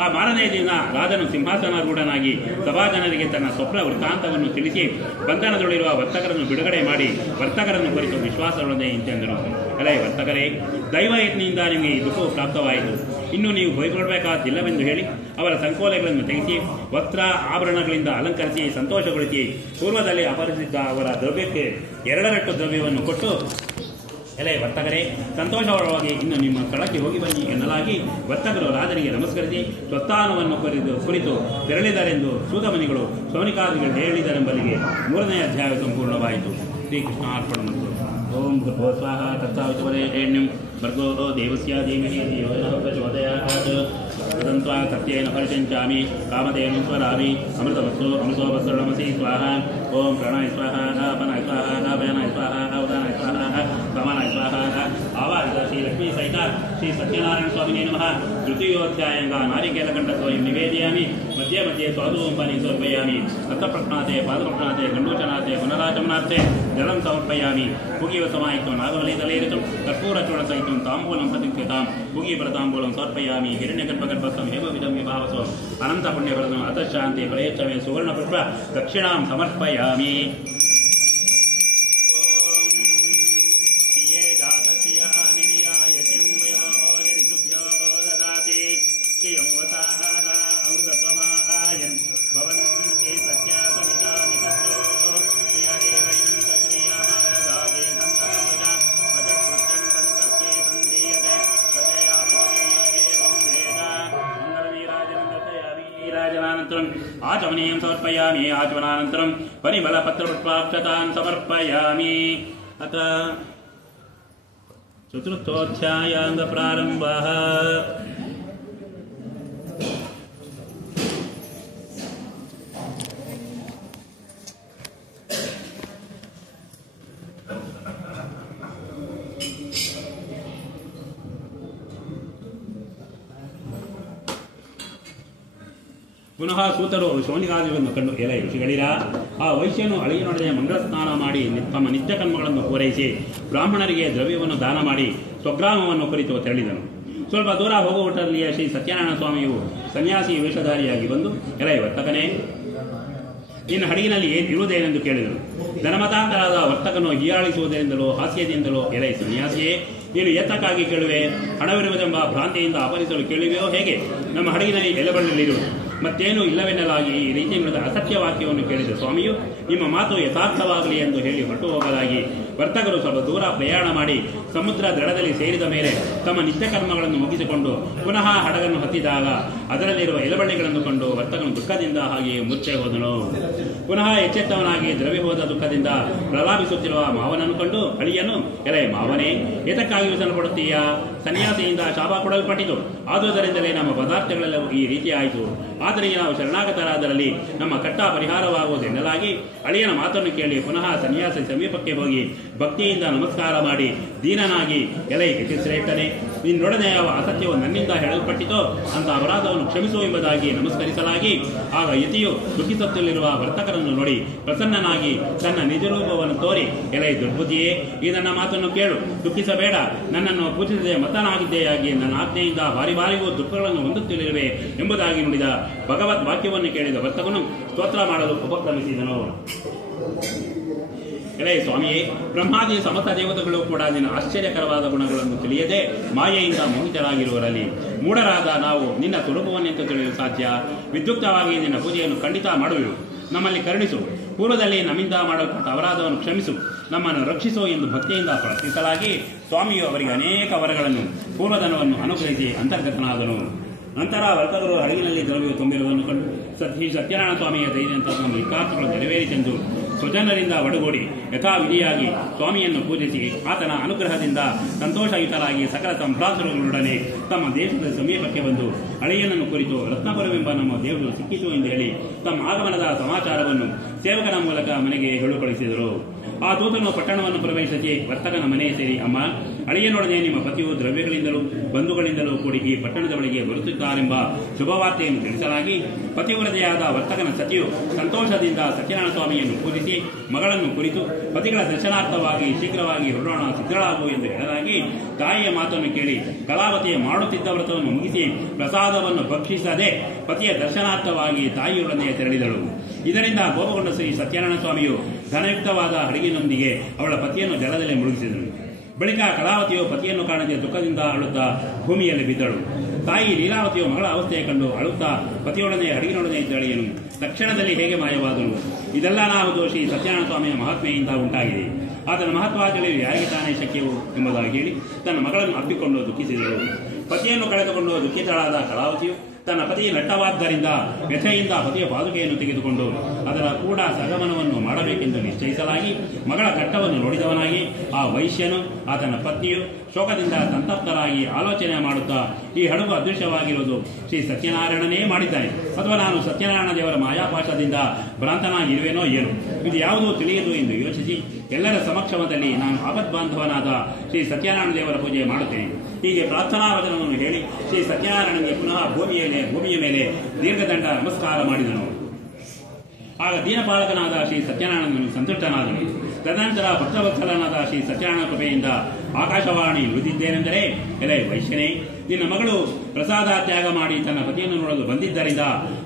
ಆ ಮಾರನೇ ದಿನ ರಾಜನು ಸಿಂಹಾಸನಾರೂಢನಾಗಿ ಸಭಾಜನರಿಗೆ ತನ್ನ ಸ್ವಪ್ನ ವೃತ್ತಾಂತವನ್ನು ತಿಳಿಸಿ ಬಂಧನದಲ್ಲಿರುವ ವರ್ತಕರನ್ನು ಬಿಡುಗಡೆ ಮಾಡಿ ವರ್ತಕರನ್ನು ಕುರಿತು ವಿಶ್ವಾಸವಿಲ್ಲದೆ ಇಂತೆಂದರು. ಅಲೇ ವರ್ತಕರೇ, ದೈವ ಯತ್ನಿಯಿಂದ ನಿಮಗೆ ಈ ದುಃಖವು ಪ್ರಾಪ್ತವಾಯಿತು. ಇನ್ನು ನೀವು ಭಯಗೊಳ್ಳಬೇಕಾದಿಲ್ಲವೆಂದು ಹೇಳಿ ಅವರ ಸಂಕೋಲೆಗಳನ್ನು ತೆಗೆಸಿ ವಸ್ತ್ರ ಆಭರಣಗಳಿಂದ ಅಲಂಕರಿಸಿ ಸಂತೋಷಗೊಳಿಸಿ ಪೂರ್ವದಲ್ಲಿ ಅಪಹರಿಸಿದ್ದ ಅವರ ದ್ರವ್ಯಕ್ಕೆ 2 ರಟ್ಟು ದ್ರವ್ಯವನ್ನು ಕೊಟ್ಟು, ಎಲೆ ವರ್ತಕರೇ, ಸಂತೋಷವಾಗಿ ಇನ್ನು ನಿಮ್ಮ ಸ್ಥಳಕ್ಕೆ ಹೋಗಿ ಬನ್ನಿ ಎನ್ನಲಾಗಿ ವರ್ತಕರು ರಾಜನಿಗೆ ನಮಸ್ಕರಿಸಿ ಸ್ವಸ್ಥಾನವನ್ನು ಕುರಿತು ತೆರಳಿದರೆಂದು ಸೂತಮನಿಗಳು ಸೌನಿಕಾದಿಗಳು ಹೇಳಿದರೆಂಬಲ್ಲಿಗೆ 3ನೇ ಅಧ್ಯಾಯ ಸಂಪೂರ್ಣವಾಯಿತು. ಶ್ರೀಕೃಷ್ಣ ಅರ್ಪಣಮಸ್ತು. ಓಂ ಭೂರ್ಭುವ ಸ್ವಾಹ ತತ್ಸಾವಿತುವರೆಣ್ಯಂ ಭರ್ಗೋ ದೇವಸ್ಯ ಧೀಮಹಿ ಧಿಯೋ ಯೋ ಪ್ರಚೋದಯಾತ್. ತದಂತ್ವಾ ಸತ್ಯೇನ ಪರಿಶಂಚಾಮಿ ಕಾಮಧೇನು ಸ್ವರಾಮಿ ಅಮೃತವಸ್ತು ಅಮೃತೋ ವಸ್ತ್ರಮಸಿ ಸ್ವಾಹ. ಓಂ ಪ್ರಣಾಯ ಸ್ವಾಹ, ಅಪನಾಯ ಸ್ವಾಹ, ಅಭಯನಾಯ ಸ್ವಾಹ, ಅವಧಾನಾಯ ಸ್ವಾಹ, ಸಮಾನಾಯ ಸ್ವಾಹ. ಆವಾಹಿತ ಶ್ರೀ ಲಕ್ಷ್ಮೀ ಸಹಿತ ಶ್ರೀ ಸತ್ಯನಾರಾಯಣ ಸ್ವಾಮಿನೇ ನಮಃ. ತೃತೀಯೋಧ್ಯಾಯಂಗ ನಾರಿಕೇಲಕಂಠದ್ವಯಂ ನಿವೇದಯಾಮಿ. ಮಧ್ಯೆ ಮಧ್ಯೆ ಸ್ವಾಧೂಂಪನಿ ಸಮರ್ಪಯಾಮಿ. ದತ್ತಪ್ರಜ್ಞಾತೆ ಪಾದಪ್ರಜ್ಞಾತೆ ಗಂಡೂಚನಾತೆ ಪುನರಾಚಮನಾರ್ಥೆ ಜಲಂ ಸಮರ್ಪಯಾಮಿ. ಭುಗಿವ ಸಮಾಯಿತು ನಾಗವಲಿತಲೇರಿತು ಕರ್ಪೂರಚೂರ್ಣ ಸಹಿತು ತಾಂಬೂಲಂ ಪ್ರತಿಷ್ಠಿತಾಂ ಭುಗಿ ಪ್ರತಾಂಬೂಲಂ ಸಮರ್ಪಯಾಮಿ. ಹಿರಣ್ಯಗರ್ಭಗರ್ಭಸ್ಥಂ ಹೇಮವಿದಂ ವಿಭಾವಸೋ ಅನಂತ ಪುಣ್ಯಫಲಂ ಅತಃ ಶಾಂತಿ ಪ್ರಯಚ್ಛಮೆ ಸುವರ್ಣ ಪುಷ್ಪ ದಕ್ಷಿಣಾಂ ಸಮರ್ಪಯಾಮಿ. आचमनीयं समर्पयामि. आचमनानन्तरं परिमलपत्रपुष्पाक्षतां समर्पयामि. अत्र चतुर्थोऽध्यायाङ्गप्रारम्भः. ಪುನಃ ಸೂತರು ಶೌನಿಕಾದಿಗಳನ್ನು ಕಂಡು, ಎಲೆ ಋಷಿಗಳಿರ, ಆ ವೈಶ್ಯನು ಅಳಿಯನೊಡನೆ ಮಂಗಳ ಸ್ನಾನ ಮಾಡಿ ತಮ್ಮ ನಿತ್ಯ ಕರ್ಮಗಳನ್ನು ಪೂರೈಸಿ ಬ್ರಾಹ್ಮಣರಿಗೆ ದ್ರವ್ಯವನ್ನು ದಾನ ಮಾಡಿ ಸ್ವಗ್ರಾಮವನ್ನು ಕುರಿತು ತೆರಳಿದನು. ಸ್ವಲ್ಪ ದೂರ ಹೋಗುವಷ್ಟರಲ್ಲಿಯೇ ಶ್ರೀ ಸತ್ಯನಾರಾಯಣ ಸ್ವಾಮಿಯು ಸನ್ಯಾಸಿ ವೇಷಧಾರಿಯಾಗಿ ಬಂದು, ಎಲೆ ವರ್ತಕನೇ, ನಿನ್ನ ಹಡಗಿನಲ್ಲಿ ಇರುವುದೇನೆಂದು ಕೇಳಿದನು. ಧನಮತಾಂತರಾದ ವರ್ತಕನು ಹೀಯಾಳಿಸುವುದರಿಂದಲೋ ಹಾಸ್ಯದಿಂದಲೋ, ಎಲೆ ಸನ್ಯಾಸಿಯೇ, ನೀನು ಎತ್ತಕ್ಕಾಗಿ ಕೇಳುವೆ? ಹಣವಿರುವುದೆಂಬ ಭ್ರಾಂತಿಯಿಂದ ಅಪಹರಿಸಲು ಕೇಳುವೆಯೋ ಹೇಗೆ? ನಮ್ಮ ಹಡಗಿನಲ್ಲಿ ಎಲೆಬಳ್ಳಿರುವುದು ಮತ್ತೇನೂ ಇಲ್ಲವೆನ್ನಲಾಗಿ ಈ ರೀತಿ ನುಡಿದ ಅಸತ್ಯ ವಾಕ್ಯವನ್ನು ಕೇಳಿದ ಸ್ವಾಮಿಯು, ನಿಮ್ಮ ಮಾತು ಯಥಾರ್ಥವಾಗಲಿ ಎಂದು ಹೇಳಿ ಹೊರಟು ಹೋಗಲಾಗಿ ವರ್ತಕರು ಸ್ವಲ್ಪ ದೂರ ಪ್ರಯಾಣ ಮಾಡಿ ಸಮುದ್ರ ದಡದಲ್ಲಿ ಸೇರಿದ ಮೇಲೆ ತಮ್ಮ ನಿತ್ಯ ಕರ್ಮಗಳನ್ನು ಮುಗಿಸಿಕೊಂಡು ಪುನಃ ಹಡಗನ್ನು ಹತ್ತಿದಾಗ ಅದರಲ್ಲಿರುವ ಎಲೆಬಳ್ಳಿಗಳನ್ನು ಕಂಡು ವರ್ತಕನು ದುಃಖದಿಂದ ಹಾಗೆಯೇ ಮೂರ್ಛೆ ಹೋದನು. ಪುನಃ ಎಚ್ಚೆತ್ತವನಾಗಿ ದ್ರವ್ಯ ಹೋದ ದುಃಖದಿಂದ ಪ್ರಲಾಪಿಸುತ್ತಿರುವ ಮಾವನನ್ನು ಕಂಡು ಅಳಿಯನು, ಎಲೆ ಮಾವನೇ, ಏತಕ್ಕಾಗಿ ವಿಸಲ್ಪಡುತ್ತೀಯಾ? ಸನ್ಯಾಸಿಯಿಂದ ಶಾಪ ಕೊಡಲ್ಪಟ್ಟಿತು. ಆದುದರಿಂದಲೇ ನಮ್ಮ ಪದಾರ್ಥಗಳೆಲ್ಲವೂ ಈ ರೀತಿ ಆಯಿತು. ಆದರೆ ನಾವು ಶರಣಾಗತರಾದರಲ್ಲಿ ನಮ್ಮ ಕಟ್ಟ ಪರಿಹಾರವಾಗುವುದೆನ್ನಲಾಗಿ ಅಳಿಯನ ಮಾತನ್ನು ಕೇಳಿ ಪುನಃ ಸನ್ಯಾಸಿ ಸಮೀಪಕ್ಕೆ ಹೋಗಿ ಭಕ್ತಿಯಿಂದ ನಮಸ್ಕಾರ ಮಾಡಿ ದೀನನಾಗಿ, ಎಲೆ ಯತಿಶ್ರೇಷ್ಠನೇ, ನಿನ್ನೊಡನೆ ಯಾವ ಅಸತ್ಯವು ನನ್ನಿಂದ ಹೇಳಲ್ಪಟ್ಟಿತೋ ಅಂತ ಅಪರಾಧವನ್ನು ಕ್ಷಮಿಸು ಎಂಬುದಾಗಿ ನಮಸ್ಕರಿಸಲಾಗಿ, ಆಗ ಯತಿಯು ದುಃಖಿಸುತ್ತಲಿರುವ ವರ್ತಕರನ್ನು ನೋಡಿ ಪ್ರಸನ್ನನಾಗಿ ತನ್ನ ನಿಜರೂಪವನ್ನು ತೋರಿ, ಎಲೆ ದುರ್ಬುದ್ಧಿಯೇ, ಈ ನನ್ನ ಮಾತನ್ನು ಕೇಳು, ದುಃಖಿಸಬೇಡ. ನನ್ನನ್ನು ಪೂಜಿಸದೆ ಮತನಾಗಿದ್ದೆಯಾಗಿ ನನ್ನ ಆಜ್ಞೆಯಿಂದ ಬಾರಿ ಬಾರಿಗೂ ದುಃಖಗಳನ್ನು ಹೊಂದುತ್ತಿರುವೆ ಎಂಬುದಾಗಿ ನುಡಿದ ಭಗವದ್ ವಾಕ್ಯವನ್ನು ಕೇಳಿದ ವರ್ತಕನು ಸ್ತೋತ್ರ ಮಾಡಲು ಉಪಕ್ರಮಿಸಿದನು. ಎಲೆ ಸ್ವಾಮಿಯೇ, ಬ್ರಹ್ಮಾದಿ ಸಮಸ್ತ ದೇವತೆಗಳು ಕೂಡ ನಿನ್ನ ಆಶ್ಚರ್ಯಕರವಾದ ಗುಣಗಳನ್ನು ತಿಳಿಯದೆ ಮಾಯೆಯಿಂದ ಮೋಹಿತರಾಗಿರುವರಲ್ಲಿ ಮೂಢರಾದ ನಾವು ನಿನ್ನ ಸ್ವರೂಪವನ್ನೆಂತ ತಿಳಿಯಲು ಸಾಧ್ಯ? ವಿದ್ಯುಕ್ತವಾಗಿ ನಿನ್ನ ಪೂಜೆಯನ್ನು ಖಂಡಿತ ಮಾಡುವೆವು. ನಮ್ಮಲ್ಲಿ ಕರುಣಿಸು. ಪೂರ್ವದಲ್ಲಿ ನಮ್ಮಿಂದ ಮಾಡಲ್ಪಟ್ಟ ಅಪರಾಧವನ್ನು ಕ್ಷಮಿಸು. ನಮ್ಮನ್ನು ರಕ್ಷಿಸು ಎಂದು ಭಕ್ತಿಯಿಂದ ಪ್ರಾರ್ಥಿಸಲಾಗಿ ಸ್ವಾಮಿಯು ಅವರಿಗೆ ಅನೇಕ ವರಗಳನ್ನು ಪೂರ್ವಧನವನ್ನು ಅನುಗ್ರಹಿಸಿ ಅಂತರ್ಗತನಾದನು. ನಂತರ ವರ್ತಕರು ಹಡಗಿನಲ್ಲಿ ದ್ರವ್ಯವು ತುಂಬಿರುವುದನ್ನು ಕಂಡು ಸತ್ಯನಾರಾಯಣ ಸ್ವಾಮಿಯ ಧೈರ್ಯಂತ ನಮ್ಮ ಇಷ್ಟಾರ್ಥಗಳು ನೆರವೇರಿತೆಂದು ಸ್ವಜನರಿಂದ ಒಡಗೂಡಿ ಯಥಾವಿಧಿಯಾಗಿ ಸ್ವಾಮಿಯನ್ನು ಪೂಜಿಸಿ ಆತನ ಅನುಗ್ರಹದಿಂದ ಸಂತೋಷಯುತರಾಗಿ ಸಕಲ ಸಂಭ್ರಾತರುಗಳೊಡನೆ ತಮ್ಮ ದೇಶದ ಸಮೀಪಕ್ಕೆ ಬಂದು ಅಳಿಯನನ್ನು ಕುರಿತು ರತ್ನಪುರವೆಂಬ ನಮ್ಮ ದೇವರು ಸಿಕ್ಕಿತು ಎಂದು ಹೇಳಿ ತಮ್ಮ ಆಗಮನದ ಸಮಾಚಾರವನ್ನು ಸೇವಕನ ಮೂಲಕ ಮನೆಗೆ ಹೇಳುಕಳಿಸಿದರು. ಆ ದೂತನು ಪಟ್ಟಣವನ್ನು ಪ್ರವೇಶಿಸಿ ವರ್ತಕನ ಮನೆ ಸೇರಿ, ಅಮ್ಮ, ಅಳಿಯನೊಡನೆ ನಿಮ್ಮ ಪತಿಯು ದ್ರವ್ಯಗಳಿಂದಲೂ ಬಂಧುಗಳಿಂದಲೂ ಕೂಡಿ ಈ ಪಟ್ಟಣದ ಬಳಿಗೆ ಬರುತ್ತಿದ್ದಾರೆಂಬ ಶುಭವಾರ್ತೆಯನ್ನು ತಿಳಿಸಲಾಗಿ ಪತಿವ್ರತೆಯಾದ ವರ್ತಕನ ಸತಿಯು ಸಂತೋಷದಿಂದ ಸತ್ಯನಾರಾಯಣ ಸ್ವಾಮಿಯನ್ನು ಪೂಜಿಸಿ ಮಗಳನ್ನು ಕುರಿತು ಪತಿಗಳ ದರ್ಶನಾರ್ಥವಾಗಿ ಶೀಘ್ರವಾಗಿ ಹೊರಡೋಣ ಸಿದ್ಧಳಾಗು ಎಂದು ಹೇಳಲಾಗಿ ತಾಯಿಯ ಮಾತನ್ನು ಕೇಳಿ ಕಲಾವತಿಯ ಮಾಡುತ್ತಿದ್ದ ವ್ರತವನ್ನು ಮುಗಿಸಿ ಪ್ರಸಾದವನ್ನು ಭಕ್ಷಿಸದೆ ಪತಿಯ ದರ್ಶನಾರ್ಥವಾಗಿ ತಾಯಿಯೊಡನೆ ತೆರಳಿದಳು. ಇದರಿಂದ ಕೋಪಗೊಂಡ ಶ್ರೀ ಸತ್ಯನಾರಾಯಣ ಸ್ವಾಮಿಯು ಘನಯುಕ್ತವಾದ ಹಡಗಿನೊಂದಿಗೆ ಅವಳ ಪತಿಯನ್ನು ಜಲದಲ್ಲಿ ಮುಳುಗಿಸಿದನು. ಬಳಿಕ ಕಲಾವತಿಯು ಪತಿಯನ್ನು ಕಾಣದೆ ದುಃಖದಿಂದ ಅಳುತ್ತಾ ಭೂಮಿಯಲ್ಲಿ ಬಿದ್ದಳು. ತಾಯಿ ಲೀಲಾವತಿಯು ಮಗಳ ಅವಸ್ಥೆಯ ಕಂಡು ಅಳುತ್ತಾ ಪತಿಯೊಡನೆ ಹಡಗಿನೊಡನೆ ಇದ್ದಳೆಯನು ತಕ್ಷಣದಲ್ಲಿ ಹೇಗೆ ಮಾಯವಾದನು. ಇದೆಲ್ಲ ನಾವು ಶ್ರೀ ಸತ್ಯನಾರಾಯಣ ಸ್ವಾಮಿಯ ಮಹಾತ್ಮೆಯಿಂದ ಉಂಟಾಗಿದೆ. ಆತನ ಮಹತ್ವ ತಿಳಿಯಲು ಯಾರಿಗೆ ತಾನೇ ಶಕ್ಯವು ಎಂಬುದಾಗಿ ಹೇಳಿ ತನ್ನ ಮಗಳನ್ನು ಅಪ್ಪಿಕೊಂಡು ದುಃಖಿಸಿದಳು. ಪತಿಯನ್ನು ಕಳೆದುಕೊಂಡು ದುಃಖಿತಳಾದ ಕಲಾವತಿಯು ತನ್ನ ಪತಿ ನಟ್ಟವಾದ್ದರಿಂದ ವ್ಯಥೆಯಿಂದ ಪತಿಯ ಪಾದುಕೆಯನ್ನು ತೆಗೆದುಕೊಂಡು ಅದರ ಕೂಡ ಸಗಮನವನ್ನು ಮಾಡಬೇಕೆಂದು ನಿಶ್ಚಯಿಸಲಾಗಿ ಮಗಳ ಕಟ್ಟವನ್ನು ನೋಡಿದವನಾಗಿ ಆ ವೈಶ್ಯನು ಆತನ ಪತ್ನಿಯು ಶೋಕದಿಂದ ಸಂತಪ್ತರಾಗಿ ಆಲೋಚನೆ ಮಾಡುತ್ತಾ ಈ ಹಡಗು ಅದೃಶ್ಯವಾಗಿರುವುದು ಶ್ರೀ ಸತ್ಯನಾರಾಯಣನೇ ಮಾಡಿದ್ದಾನೆ ಅಥವಾ ನಾನು ಸತ್ಯನಾರಾಯಣ ದೇವರ ಮಾಯಾಪಾಶದಿಂದ ಭ್ರಾಂತನಾಗಿರುವೆನೋ ಏನು ಇದು ಯಾವುದೂ ತಿಳಿಯದು ಎಂದು ಯೋಚಿಸಿ ಎಲ್ಲರ ಸಮಕ್ಷಮದಲ್ಲಿ ನಾನು ಆಪದ್ಬಾಂಧವನಾದ ಶ್ರೀ ಸತ್ಯನಾರಾಯಣ ದೇವರ ಪೂಜೆ ಮಾಡುತ್ತೇನೆ. ಹೀಗೆ ಪ್ರಾರ್ಥನಾ ವಚನವನ್ನು ಹೇಳಿ ಶ್ರೀ ಸತ್ಯನಾರಾಯಣನಿಗೆ ಪುನಃ ಭೂಮಿಯ ಮೇಲೆ ದೀರ್ಘದಂಡ ನಮಸ್ಕಾರ ಮಾಡಿದನು. ಆಗ ದೀನಪಾಲಕನಾದ ಶ್ರೀ ಸತ್ಯನಾರಾಯಣನು ಸಂತುಷ್ಟನಾದನು. ತದನಂತರ ಭಕ್ತವತ್ಸಲನಾದ ಶ್ರೀ ಸತ್ಯನಾರಾಯಣ ಕೃಪೆಯಿಂದ ಆಕಾಶವಾಣಿ ನುಡಿದಿದ್ದೇನೆಂದರೆ, ಎಲೆ ವೈಶ್ಯನೇ, ನಿನ್ನ ಮಗಳು ಪ್ರಸಾದ ತ್ಯಾಗ ಮಾಡಿ ತನ್ನ ಪತಿಯನ್ನು ನೋಡಲು ಬಂದಿದ್ದರಿಂದ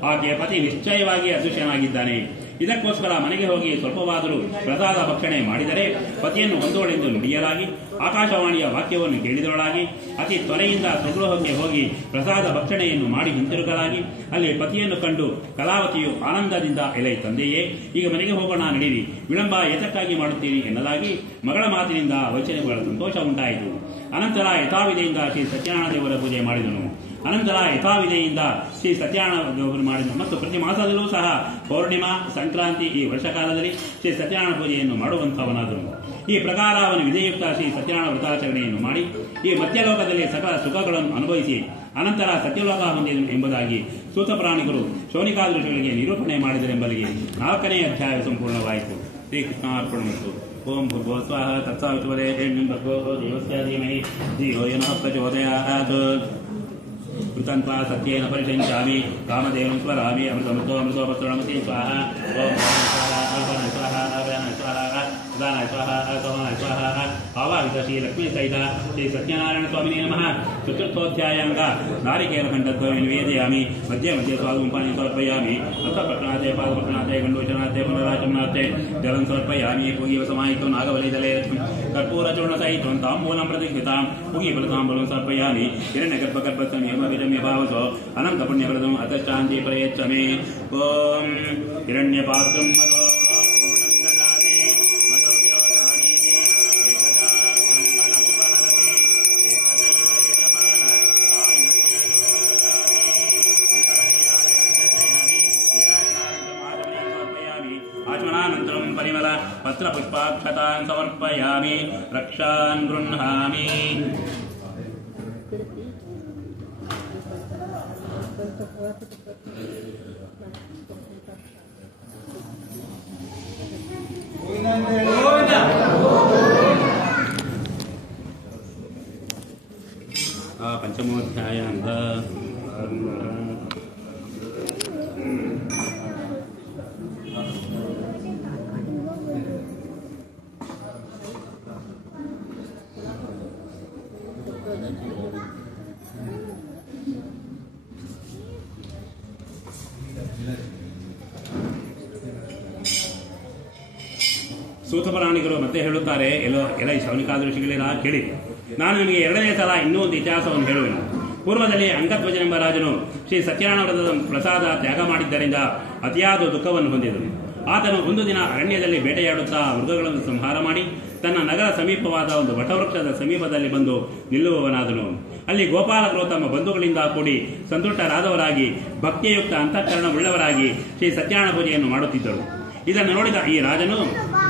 ಆಕೆಯ ಪತಿ ನಿಶ್ಚಯವಾಗಿ ಅದೃಶ್ಯನಾಗಿದ್ದಾನೆ. ಇದಕ್ಕೋಸ್ಕರ ಮನೆಗೆ ಹೋಗಿ ಸ್ವಲ್ಪವಾದರೂ ಪ್ರಸಾದ ಭಕ್ಷಣೆ ಮಾಡಿದರೆ ಪತಿಯನ್ನು ಹೊಂದೋಳೆಂದು ನುಡಿಯಲಾಗಿ ಆಕಾಶವಾಣಿಯ ವಾಕ್ಯವನ್ನು ಕೇಳಿದವಳಾಗಿ ಅತಿ ತ್ವರೆಯಿಂದ ಸ್ವಗೃಹಕ್ಕೆ ಹೋಗಿ ಪ್ರಸಾದ ಭಕ್ಷಣೆಯನ್ನು ಮಾಡಿ ಹಿಂತಿರುಗಲಾಗಿ ಅಲ್ಲಿ ಪತಿಯನ್ನು ಕಂಡು ಕಲಾವತಿಯು ಆನಂದದಿಂದ, ಎಲೆ ತಂದೆಯೇ, ಈಗ ಮನೆಗೆ ಹೋಗೋಣ ನಡೀರಿ, ವಿಳಂಬ ಏತಕ್ಕಾಗಿ ಮಾಡುತ್ತೀರಿ ಎನ್ನಲಾಗಿ ಮಗಳ ಮಾತಿನಿಂದ ವೈಚನಿಗಳ ಸಂತೋಷ ಉಂಟಾಯಿತು. ಅನಂತರ ಯಥಾವಿಧಿಯಿಂದ ಶ್ರೀ ಸತ್ಯನಾರಾಯಣ ದೇವರ ಪೂಜೆ ಮಾಡಿದನು. ಅನಂತರ ಯಥಾವಿಧಿಯಿಂದ ಶ್ರೀ ಸತ್ಯನಾರಾಯಣ ದೇವರು ಮಾಡಿದನು ಮತ್ತು ಪ್ರತಿ ಮಾಸದಲ್ಲೂ ಸಹ ಪೌರ್ಣಿಮಾ, ಸಂಕ್ರಾಂತಿ ಈ ವರ್ಷಕಾಲದಲ್ಲಿ ಶ್ರೀ ಸತ್ಯನಾರಾಯಣ ಪೂಜೆಯನ್ನು ಮಾಡುವಂತವನಾದನು. ಈ ಪ್ರಕಾರ ಅವನು ವಿಧಿಯುಕ್ತ ಶ್ರೀ ಸತ್ಯನಾರಾಯಣ ವ್ರತಾಚರಣೆಯನ್ನು ಮಾಡಿ ಈ ಮಧ್ಯಲೋಕದಲ್ಲಿ ಸಕಲ ಸುಖಗಳನ್ನು ಅನುಭವಿಸಿ ಅನಂತರ ಸತ್ಯಲೋಕ ಹೊಂದಿದನು ಎಂಬುದಾಗಿ ಸೂತಪ್ರಾಣಿಗಳು ಶೌನಿಕಾದೃಶಗಳಿಗೆ ನಿರೂಪಣೆ ಮಾಡಿದರೆಂಬಲ್ಲಿಗೆ 4ನೇ ಅಧ್ಯಾಯ ಸಂಪೂರ್ಣವಾಯಿತು. ಶ್ರೀಕೃಷ್ಣಾರ್ಪಣಮಸ್ತು. ಓಂ ಭೂರ್ಭುವಃ ಸ್ವಃ ತತ್ಸವಿತುರ್ವರೆಣ್ಯಂ ಭರ್ಗೋ ದೇವಸ್ಯ ಧೀಮಹಿ ಧಿಯೋ ಯೋ ನಃ ಪ್ರಚೋದಯಾತ್. ಕೃತಂತ್ವಾ ಸತ್ಯೇನ ಪರಿಶಂಚಾಮಿ ಕಾಮಧೇನುಂ ಸ್ಮರಾಮಿ ಅಮೃತೋಪಸ್ತೃಣಮತಿ ಸ್ವಾಹ. ಓಂ ಸ್ವಾಹ ಸ್ವಾಹ ಸ್ವಾಹ ಉದಾನಾಯ ಸ್ವಾಹ ಸೋಮನಾಯ ಸ್ವಾಹ. ಆವಾಹಿತ ಶ್ರೀ ಲಕ್ಷ್ಮೀ ಸಹಿತ ಶ್ರೀ ಸತ್ಯನಾರಾಯಣ ಸ್ವಾಮಿನೇ ನಮಃ. ಚತುರ್ಥೋಧ್ಯಾಯಾಂಗ ನಾರಿಕೇಲ ಖಂಡದ್ವಯ ನಿವೇದಯಾಮಿ. ಮಧ್ಯೆ ಮಧ್ಯೆ ಸ್ವಾಗುಂಪಾನಿ ಸಮರ್ಪಯಾಮಿ. ರಥಪ್ರಕರಣಾತೆ ಪಾದಪ್ರಕರಣಾತೆ ಗಂಡೋಚನಾತೆ ಪುನರಾಚಮನಾತೆ ಜಲಂ ಸಮರ್ಪಯಾಮಿ. ಪುಗೀವ ಸಮಾಹಿತೋ ನಾಗವಲಯದಲೇ ಕರ್ಪೂರ ಚೂರ್ಣ ಸಹಿತಂ ತಾಂಬೂಲಂ ಪ್ರತಿಷ್ಠಿತಾಂ ಪುಗೀಫಲತಾಂಬೂಲಂ ಸಮರ್ಪಯಾಮಿ. ಹಿರಣ್ಯಗರ್ಭಗರ್ಭಸಂಯಮ ಭಾವಸೋ ಅನಂತ ಪುಣ್ಯಫಲದಂ ಅತಶ್ಚಾಂತಿ ಪ್ರಯಚ್ಛಮಿ. ಓಂ ಹಿರಣ್ಯಪಾತ್ರಂ ಮತೋ ಆಚಮನಾನಂತರಂ ಪರಿಮಳ ಪತ್ರ ಪುಷ್ಪಾಕ್ಷತಾನ್ ಸಮರ್ಪಯಾಮಿ. ರಕ್ಷಾನ್ ಗೃಹ್ಣಾಮಿ. ಪಂಚಮೋಧ್ಯಾಯಾಂಗ ಸೂತಪರಾಣಿಗಳು ಮತ್ತೆ ಹೇಳುತ್ತಾರೆ, ಎಲ್ಲ ಶೌನಿಕಾದೃಶಿಗಳೇನ ಕೇಳಿ, ನಾನು ನಿಮಗೆ 2ನೇ ಸಲ ಇನ್ನೂ ಒಂದು ಇತಿಹಾಸವನ್ನು ಹೇಳುವೆನು. ಪೂರ್ವದಲ್ಲಿ ಅಂಗಧ್ವಜನೆಂಬ ರಾಜನು ಶ್ರೀ ಸತ್ಯನಾರಾಯಣ ವ್ರತದ ಪ್ರಸಾದ ತ್ಯಾಗ ಮಾಡಿದ್ದರಿಂದ ಅತಿಯಾದ ದುಃಖವನ್ನು ಹೊಂದಿದನು. ಆತನು ಒಂದು ದಿನ ಅರಣ್ಯದಲ್ಲಿ ಬೇಟೆಯಾಡುತ್ತಾ ಮೃಗಗಳನ್ನು ಸಂಹಾರ ಮಾಡಿ ತನ್ನ ನಗರ ಸಮೀಪವಾದ ಒಂದು ವಟವೃಕ್ಷದ ಸಮೀಪದಲ್ಲಿ ಬಂದು ನಿಲ್ಲುವವನಾದನು. ಅಲ್ಲಿ ಗೋಪಾಲಕರು ತಮ್ಮ ಬಂಧುಗಳಿಂದ ಕೂಡಿ ಸಂತುಷ್ಟರಾದವರಾಗಿ ಭಕ್ತಿಯುಕ್ತ ಅಂತಃಕರಣವುಳ್ಳವರಾಗಿ ಶ್ರೀ ಸತ್ಯನಾರಾಯಣ ಪೂಜೆಯನ್ನು ಮಾಡುತ್ತಿದ್ದರು. ಇದನ್ನು ನೋಡಿದ ಈ ರಾಜನು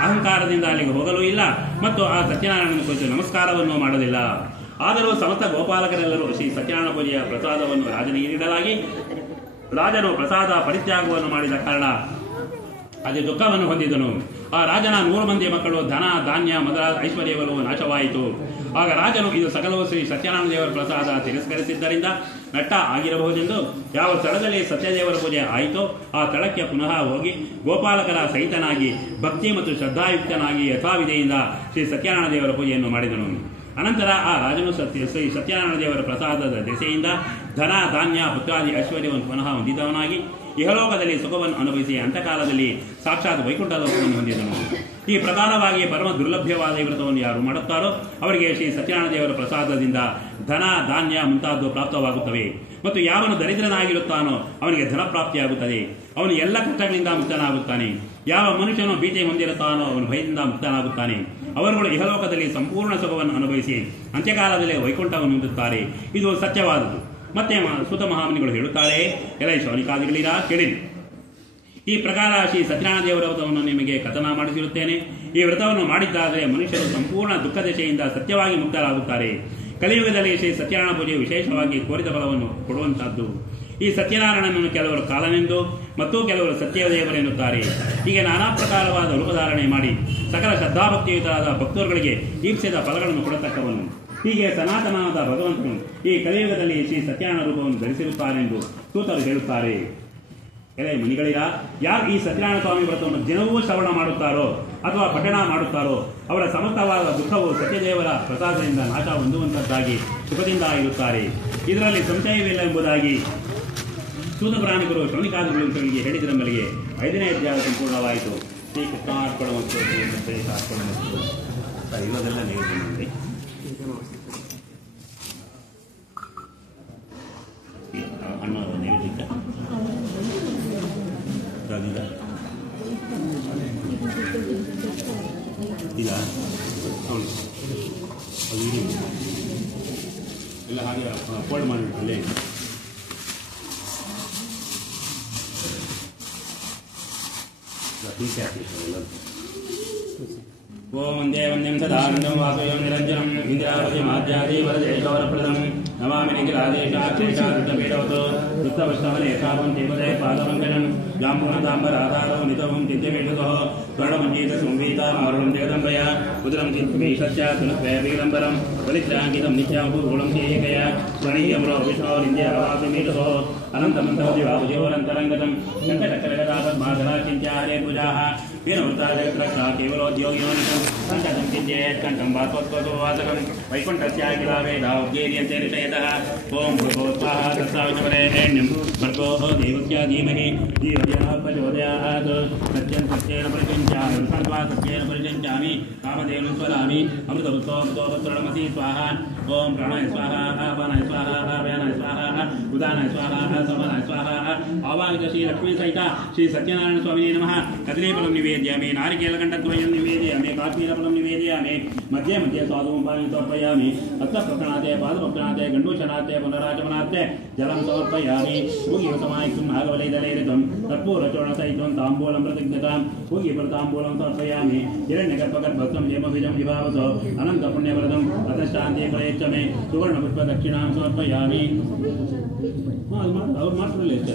ಅಹಂಕಾರದಿಂದ ಅಲ್ಲಿಗೆ ಹೋಗಲೂ ಇಲ್ಲ ಮತ್ತು ಆ ಸತ್ಯನಾರಾಯಣನ ಕುರಿತು ನಮಸ್ಕಾರವನ್ನು ಮಾಡಲಿಲ್ಲ. ಆದರೂ ಸಮಸ್ತ ಗೋಪಾಲಕರೆಲ್ಲರೂ ಶ್ರೀ ಸತ್ಯನಾರಾಯಣ ಪೂಜೆಯ ಪ್ರಸಾದವನ್ನು ರಾಜನಿಗೆ ನೀಡಲಾಗಿ ರಾಜನು ಪ್ರಸಾದ ಪರಿತ್ಯಾಗವನ್ನು ಮಾಡಿದ ಕಾರಣ ಅದೇ ದುಃಖವನ್ನು ಹೊಂದಿದನು. ಆ ರಾಜನ 100 ಮಂದಿ ಮಕ್ಕಳು ಧನ ಧಾನ್ಯ ಮೊದಲಾದ ಐಶ್ವರ್ಯಗಳು ನಾಶವಾಯಿತು. ಆಗ ರಾಜನು ಇದು ಸಕಲವು ಶ್ರೀ ಸತ್ಯನಾರಾಯಣ ದೇವರ ಪ್ರಸಾದ ತಿರಸ್ಕರಿಸಿದ್ದರಿಂದ ನಷ್ಟ ಆಗಿರಬಹುದೆಂದು ಯಾವ ಸ್ಥಳದಲ್ಲಿ ಸತ್ಯದೇವರ ಪೂಜೆ ಆಯಿತೋ ಆ ಸ್ಥಳಕ್ಕೆ ಪುನಃ ಹೋಗಿ ಗೋಪಾಲಕರ ಸಹಿತನಾಗಿ ಭಕ್ತಿ ಮತ್ತು ಶ್ರದ್ಧಾಯುಕ್ತನಾಗಿ ಯಥಾವಿಧಿಯಿಂದ ಶ್ರೀ ಸತ್ಯನಾರಾಯಣ ದೇವರ ಪೂಜೆಯನ್ನು ಮಾಡಿದನು. ಅನಂತರ ಆ ರಾಜನು ಶ್ರೀ ಸತ್ಯನಾರಾಯಣ ದೇವರ ಪ್ರಸಾದದ ದೆಸೆಯಿಂದ ಧನ ಧಾನ್ಯ ಪುತ್ರಾದಿ ಐಶ್ವರ್ಯವನ್ನು ಪುನಃ ಹೊಂದಿದವನಾಗಿ ಇಹಲೋಕದಲ್ಲಿ ಸುಖವನ್ನು ಅನುಭವಿಸಿ ಅಂತಕಾಲದಲ್ಲಿ ಸಾಕ್ಷಾತ್ ವೈಕುಂಠ ಲೋಕವನ್ನು ಹೊಂದಿದನು. ಈ ಪ್ರಕಾರವಾಗಿ ಪರಮ ದುರ್ಲಭ್ಯವಾದ ಈ ವ್ರತವನ್ನು ಯಾರು ಮಾಡುತ್ತಾರೋ ಅವರಿಗೆ ಶ್ರೀ ಸತ್ಯನಾರಾಯಣ ದೇವರ ಪ್ರಸಾದದಿಂದ ಧನ ಧಾನ್ಯ ಮುಂತಾದ್ದು ಪ್ರಾಪ್ತವಾಗುತ್ತವೆ. ಮತ್ತು ಯಾವನು ದರಿದ್ರನಾಗಿರುತ್ತಾನೋ ಅವನಿಗೆ ಧನ ಪ್ರಾಪ್ತಿಯಾಗುತ್ತದೆ. ಅವನು ಎಲ್ಲ ಕಷ್ಟಗಳಿಂದ ಮುಕ್ತನಾಗುತ್ತಾನೆ. ಯಾವ ಮನುಷ್ಯನು ಭೀತಿ ಹೊಂದಿರುತ್ತಾನೋ ಅವನು ಭಯದಿಂದ ಮುಕ್ತನಾಗುತ್ತಾನೆ. ಅವರುಗಳು ಇಹಲೋಕದಲ್ಲಿ ಸಂಪೂರ್ಣ ಸುಖವನ್ನು ಅನುಭವಿಸಿ ಅಂತ್ಯಕಾಲದಲ್ಲಿ ವೈಕುಂಠವನ್ನು ಹೊಂದುತ್ತಾರೆ. ಇದು ಸತ್ಯವಾದುದು. ಮತ್ತೆ ಸುತ ಮಹಾಮುನಿಗಳು ಹೇಳುತ್ತಾರೆ, ಎಲೈ ಶೌನಿಕಾದಿಗಳಿರ ಕೇಳಿರಿ. ಈ ಪ್ರಕಾರ ಶ್ರೀ ಸತ್ಯನಾರಾಯಣ ದೇವರ ವ್ರತವನ್ನು ನಿಮಗೆ ಕಥನ ಮಾಡಿಸಿರುತ್ತೇನೆ. ಈ ವ್ರತವನ್ನು ಮಾಡಿದ್ದಾದರೆ ಮನುಷ್ಯರು ಸಂಪೂರ್ಣ ದುಃಖ ದಶೆಯಿಂದ ಸತ್ಯವಾಗಿ ಮುಕ್ತರಾಗುತ್ತಾರೆ. ಕಲಿಯುಗದಲ್ಲಿ ಶ್ರೀ ಸತ್ಯನಾರಾಯಣ ಪೂಜೆ ವಿಶೇಷವಾಗಿ ಕೋರಿದ ಫಲವನ್ನು ಕೊಡುವಂತಹದ್ದು. ಈ ಸತ್ಯನಾರಾಯಣನನ್ನು ಕೆಲವರು ಕಾಲನೆಂದು ಮತ್ತು ಕೆಲವರು ಸತ್ಯದೇವರೆನ್ನುತ್ತಾರೆ. ಹೀಗೆ ನಾನಾ ಪ್ರಕಾರವಾದ ರೂಪಧಾರಣೆ ಮಾಡಿ ಸಕಲ ಶ್ರದ್ಧಾಭಕ್ತಿಯುತರಾದ ಭಕ್ತರುಗಳಿಗೆ ಈಪ್ಸಿದ ಫಲಗಳನ್ನು ಕೊಡತಕ್ಕವನು. ಹೀಗೆ ಸನಾತನನಾದ ಭಗವಂತನು ಈ ಕಲಿಯುಗದಲ್ಲಿ ಶ್ರೀ ಸತ್ಯನಾರಾಯಣ ರೂಪವನ್ನು ಧರಿಸಿರುತ್ತಾರೆಂದು ಸೂತರು ಹೇಳುತ್ತಾರೆ. ಎಲೆ ಮುನಿಗಳಿರ, ಯಾರು ಈ ಸತ್ಯನಾರಾಯಣ ಸ್ವಾಮಿ ವ್ರತವನ್ನು ದಿನವೂ ಶ್ರವಣ ಮಾಡುತ್ತಾರೋ ಅಥವಾ ಪಠಣ ಮಾಡುತ್ತಾರೋ ಅವರ ಸಮಸ್ತವಾದ ದುಃಖವು ಸತ್ಯದೇವರ ಪ್ರಸಾದದಿಂದ ನಾಶ ಹೊಂದುವಂತದ್ದಾಗಿ ಸುಖದಿಂದ ಇರುತ್ತಾರೆ. ಇದರಲ್ಲಿ ಸಂಶಯವಿಲ್ಲ ಎಂಬುದಾಗಿ ಸೂತ ಪುರಾಣಿಕರು ಶೌನಿಕಾದಿಗಳಿಗೆ ಹೇಳಿದ ಮೇಲೆಗೆ 5ನೇ ಅಧ್ಯಾಯ ಸಂಪೂರ್ಣವಾಯಿತು. ಶ್ರೀ ಕೃಷ್ಣಾರ್ಪಣ ಮತ್ತು ಶ್ರೀಕೃಷ್ಣಾರ್ಪಣ ಮತ್ತು ಇರೋದೆಲ್ಲ ನೈವೇದ್ಯ ನೋಡಿ. ಅನ್ನ ನೈವೇದ್ಯ ಇಲ್ಲ ಹೌದು ಅದು ಎಲ್ಲ ಹಾಗೆ ಫೋಲ್ಡ್ ಮಾಡಿಬಿಟ್ಟು ಅಲ್ಲೇ ಓಂ ವಂದೇ ವಂದ್ಯಂ ಸದಾನಂದಂ ವಾಸುದೇವಂ ನಿರಂಜನಂ ಇಂದಿರಾವತಿ ವರದೇಶವರಪ್ರದಂ ನಮಾಮಿ ನಿಖಿಲಾದೇಶಾಕ್ಷೇಷಾದೃತಪೀಠವತೋ ವೃತ್ತವಷ್ಟಮಲೇಖಾಪಂ ತಿಮ್ಮದೇ ಪಾದಪಂಕಜಂ ಜಾಂಬೂನತಾಂಬರಾಧಾರಂ ನಿತಮಂ ಚಿಂತ್ಯಪೀಠತೋ ಸ್ವರ್ಣಮಂಜೀತ ಸಂಗೀತಾಮರುಣಂ ಜಗದಂಬಯ ಉದರಂ ಚಿಂತ್ಯಪೀಠಸ್ಯ ತುಲತ್ವಯವಿಲಂಬರಂ ಬಲಿತ್ರಾಂಕಿತಂ ನಿತ್ಯಂ ಪೂರ್ವಂ ಏಕಯ ಸ್ವರ್ಣೀಯಮರೋ ವಿಷ್ಣೋ ನಿಂದ್ಯಾವಾಸಮೀಠತೋ ಅನಂತಮಂತವದಿವಾಭುಜೋರಂತರಂಗತಂ ಸಂಕಟಕರಗದಾಪದ್ಮಾಧರಾಚಿಂತ್ಯಾಹರೇ ಪೂಜಾಃ वीरवृत्ताजगत्रक्षा केवलोद्योगिनोनिकं सङ्कटं चिन्तयेत् कण्ठं बाष्पोत्कटो वासकं वैकुण्ठस्याखिलावेदावद्गीर्यन्ते ऋषयतः ॐ भूर्भुवस्वाः तत्सावितुर्वरेण्यं भर्गो देवस्य धीमहि धियो प्रचोदयात् सत्यं सत्येन परिचिन्त्यामि सर्वा सत्येन परिचिन्त्यामि कामधेनुं स्वरामि अमृतवृत्तोपत्रणमसि स्वाहा ॐ प्राणाय स्वाहा अपानाय स्वाहा व्यानाय स्वाहा उदानाय स्वाहा समानाय स्वाहा आवाहित श्री लक्ष्मी सहित श्री सत्यनारायण स्वामिने नमः कदलीफलं निवेदयामि नारिकेलकण्ठद्वयं निवेदयामि काश्मीरफलं निवेदयामि मध्ये मध्ये स्वादुपानं समर्पयामि हस्तप्रक्षणार्थे पादप्रक्षणार्थे गण्डूशनार्थे पुनराचमनार्थे जलं समर्पयामि पूगीपसमायुक्तं नागवलैदलैरितं कर्पूरचूर्णसहितं ताम्बूलं प्रतिज्ञतां पूगीफलताम्बूलं समर्पयामि हिरण्यगर्भगर्भस्थं हेमबीजं विभावसो अनन्तपुण्यवरदं अतश्शान्तिः प्रयच्छमे सुवर्णपुष्पदक्षिणां समर्पयामि ಅವ್ರು ಮಾಡ್ತಾರಲ್ಲ ಇಷ್ಟೇ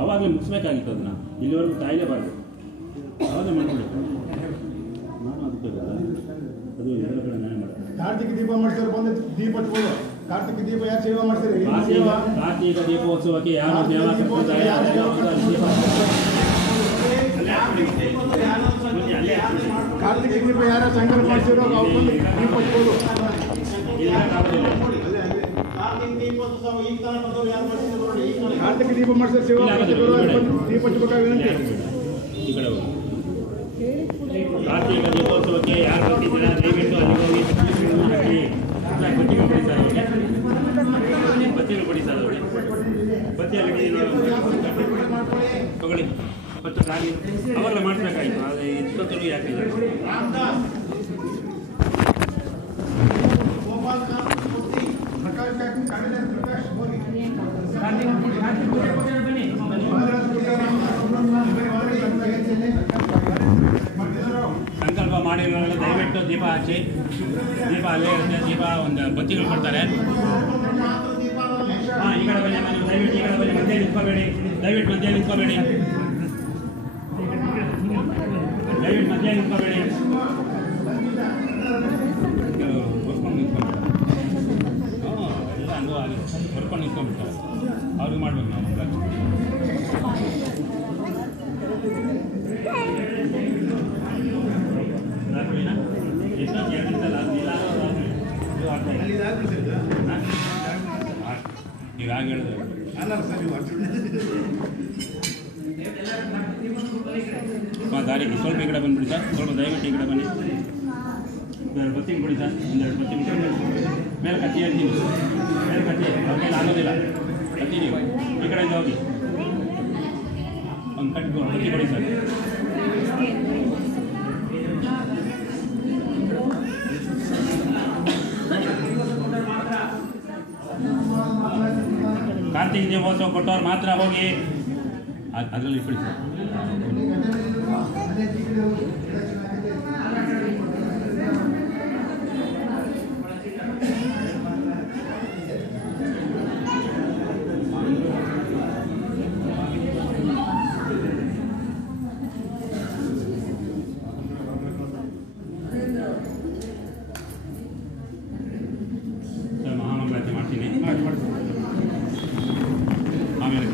ಆವಾಗಲೇ ಮುಗಿಸ್ಬೇಕಾಗಿತ್ತು. ಅದನ್ನ ಇಲ್ಲಿವರೆಗೂ ಕಾಯಲೇಬಾರ್ದು, ಆವಾಗಲೇ ಮಾಡ್ಕೊಳ್ಬೇಕು. ನಾನು ಅದಕ್ಕೆ ಅದು ಎಲ್ಲ ಕಡೆ ನ್ಯಾಯ ಮಾಡ್ತೀನಿ. ಕಾರ್ತಿಕ ದೀಪ ಮಾಡ್ತಾರೆ, ಬಂದು ದೀಪ ಹಚ್ಬೋದು. ಕಾರ್ತಿಕ ದೀಪ ಯಾರು ಸೇವೆ ಮಾಡ್ತಾರೆ? ಕಾರ್ತಿಕ ದೀಪೋತ್ಸವಕ್ಕೆ ಯಾರು ಸೇವಾ ಕೊಡ್ತಾರೆ? ಕಾರ್ತಿಕ ದೀಪ ಯಾರು ಸಂಕಲ್ಪ ಮಾಡಿಸಿರೋ ಅವ್ರು ಬಂದು ದೀಪ ಹಚ್ಬೋದು. ಕಾರ್ತಿಕ ದೀಪ ಮಾಡಿಸಿದ್ರೆ ಸೇವಾ ದೀಪ ಹಚ್ಚಬೇಕಾಗಿ ವಿನಂತಿ. ಕಾರ್ತಿಕ ದೀಪೋತ್ಸವಕ್ಕೆ ಯಾರು ಬರ್ತಿದ್ದೀರಾ ದಯವಿಟ್ಟು ಅಲ್ಲಿಗೆ ಹೋಗಿ ಬತ್ತಿಗೆ ಕೊಡಿ ಸರ್. ಬತ್ತಿಗೆ ಕೊಡಿ ಸರ್. ಬತ್ತಿ ಅಲ್ಲಿ ತಗೊಳ್ಳಿ ಮತ್ತು ಸಾಗಿ ಅವಾಗಲೇ ಮಾಡಿಸ್ಬೇಕಾಗಿತ್ತು. ಆದರೆ ಇಷ್ಟೊತ್ತರೂ ಯಾಕೆ ಸಂಕಲ್ಪ ಮಾಡಿರೋಲ್ಲ ದಯವಿಟ್ಟು ದೀಪ ಹಚ್ಚಿ. ದೀಪ ಅಲ್ಲೇ ಇರುತ್ತೆ. ದೀಪ ಒಂದು ಬತ್ತಿಗಳು ಕೊಡ್ತಾರೆ. ಹಾಂ, ಈ ಕಡೆ ಬನ್ನಿ. ದಯವಿಟ್ಟು ಈ ಕಡೆ ಬನ್ನಿ. ಮಧ್ಯೆ ನಿಂತ್ಕೋಬೇಡಿ. ದಯವಿಟ್ಟು ಮಧ್ಯೆ ನಿಂತ್ಕೋಬೇಡಿ. ಸಂಜೆ ನಿಂತ್ಕೋಬೇಡಿ ಹೊರ್ಕೊಂಡು ನಿಂತ್ಕೊಂಡ್ಬಿಡ್ತಾರೆ ಎಲ್ಲ ಅನುಭವ ಆಗಿದೆ ಹೊರ್ಕೊಂಡು ನಿಂತ್ಕೊಂಡ್ಬಿಡ್ತಾರೆ ಅವ್ರಿಗೆ ಮಾಡ್ಬೇಕು ನಾವು ಈಗ ಹಾಗೆ ಹೇಳಿದ್ರೆ ದಾರಿಗೆ ಸ್ವಲ್ಪ ಈ ಕಡೆ ಬಂದ್ಬಿಡಿ ಸರ್ ಸ್ವಲ್ಪ ದಯವಿಟ್ಟು ಈ ಕಡೆ ಬನ್ನಿ ಎರಡು ಬತ್ತಿಂಗ್ ಬಿಡಿ ಸರ್ ಒಂದೆರಡು ಬತ್ತಿಂಗ್ ಮೇಲೆ ಕತ್ತಿ ಹೇಳ್ತೀನಿ ಮೇಲೆ ಕತ್ತಿ ಅವ್ರಿಗೆ ಆಗೋದಿಲ್ಲ ಕತ್ತಿ ನೀವು ಈ ಕಡೆಯಿಂದ ಹೋಗಿ ಒಂದು ಕತ್ತಿ ಕೊಡಿ ಸರ್ ಕಾರ್ತಿಕ್ ದೀಪೋತ್ಸವ ಕೊಟ್ಟವ್ರು ಮಾತ್ರ ಹೋಗಿ ಅದರಲ್ಲಿ ಇಟ್ಬಿಡಿ ಸರ್ ಮಹಾಮಂಗಳಾರತಿ ಮಾಡ್ತೀನಿ ಆಮೇಲೆ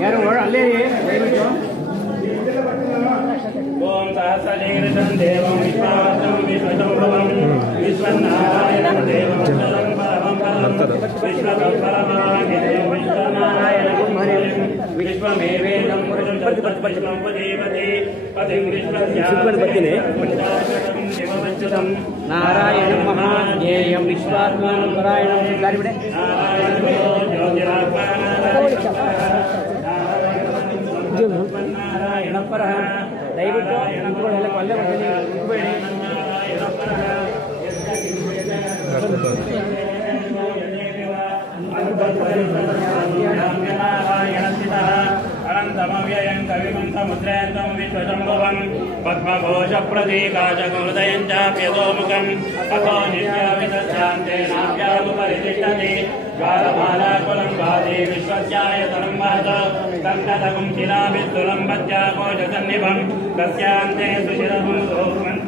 ಯಾರು ಅಲ್ಲೇ ಓಂ ಸಹಸ್ರಲಿಂಗಂ ದೇವಂ ವಿಶ್ವಾವತಂ ವಿಶ್ವಸಂಭವಂ ವಿಶ್ವನಾರಾಯಣಂ ದೇವಂ ಪರಮಂ ಪರಂ ವಿಶ್ವಕಂ ಪರಮಾಗಿದೇವ ವಿಶ್ವನಾರಾಯಣಂ ವಿಶ್ವಮೇವೇದಂ ಪುರುಷಂ ಪತಿಪತಿಪತಿಪಂ ಪದೇವತೆ ಪತಿಂ ವಿಶ್ವಸ್ಯಾಪತಿನೇ ಶಿವಮಚ್ಯುತಂ ನಾರಾಯಣಂ ಮಹಾಜ್ಞೇಯಂ ವಿಶ್ವಾತ್ಮಾನಂ ನಾರಾಯಣಂ ದಾರಿಬಿಡೆ ನಾರಾಯಣೋ ಜ್ಯೋತಿರಾತ್ಮನಾರಾಯಣ ಪರಃ ದಯವಿಟ್ಟು ನಿಂತ್ಕೊಳ್ಳೆಲ್ಲ ಕೊಲ್ಲೆ ಬರ್ತೀನಿ ನಿಂತ್ಬೇಡಿ अनन्तमव्ययं कविमन्तमुद्रयन्तं विश्वशम्भुवं पद्मघोषप्रतीकाशहृदयं चाप्यतोमुखम् अथो नित्यावितशान्तेनाप्यामुपरितिष्ठति ज्वालमालाकुलं वादे विश्वस्यायतनं महत कण्ठतकुं शिलाभिस्तुलं पद्याकोशसन्निभं तस्यान्ते सुशिरं सोमन्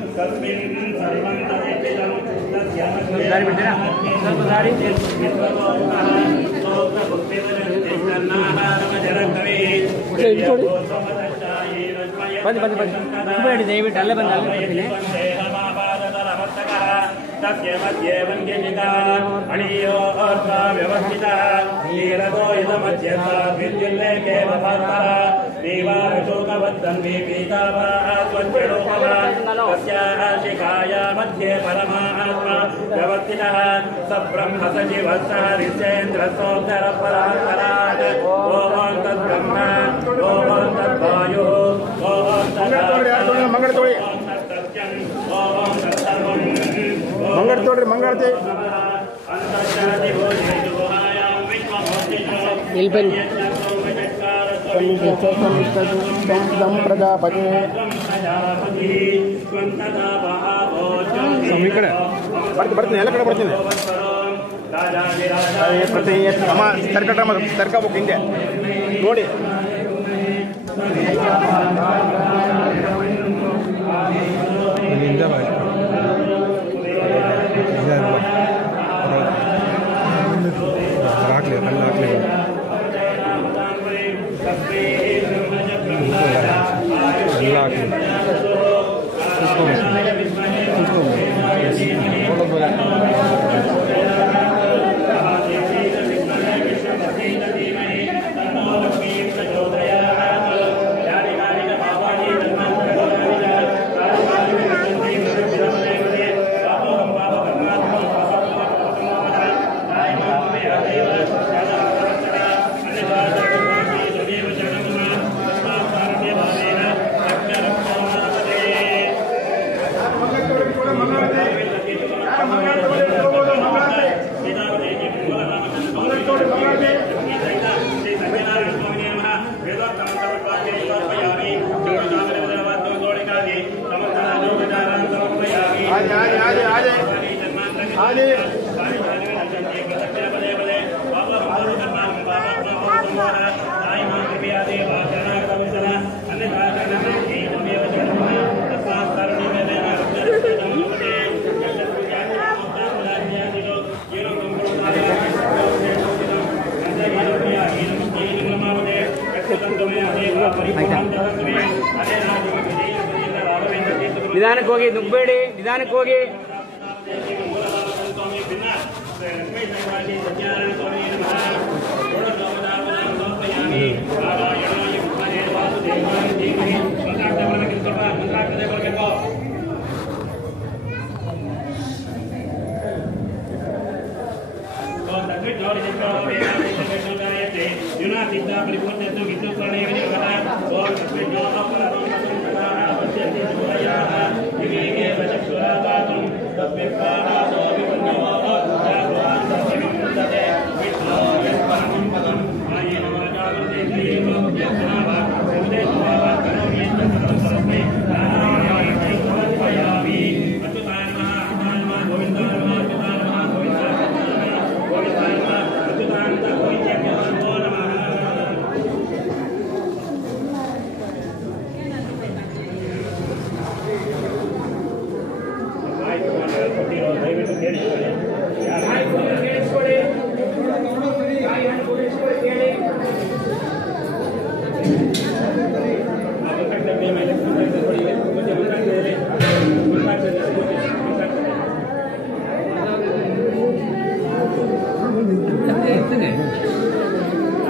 ದಯವಿಟ್ಟು ಅಲ್ಲೇ ಬಂದ तस्य मध्ये वन्यजिता अणीयोऽर्था व्यवस्थितः नीरदो इदमध्यथा विद्युल्लेखे भवन्तः देवाविशोकवद्दन्वी पीताभास्वज्जलोपमा तस्याः शिखाया मध्ये परमात्मा व्यवस्थितः स ब्रह्म सचिवः सह ऋष्येन्द्रसोऽन्तरपरान्तरात् ओम तद्ब्रह्म ओम तद्वायुः ओम तद् मंगल तोड़ मंगलते प्रजापति ಬರ್ತೀನಿ ಎಲ್ಲ ಕಡೆ ಬರ್ತೀನಿ ಸರ್ಕ ಬುಕ್ ಹಿಂದೆ ನೋಡಿ ನಿಧಾನಕ್ಕೆ ಹೋಗಿ ನುಗ್ಬೇಡಿ ನಿಧಾನಕ್ಕೆ ಹೋಗಿ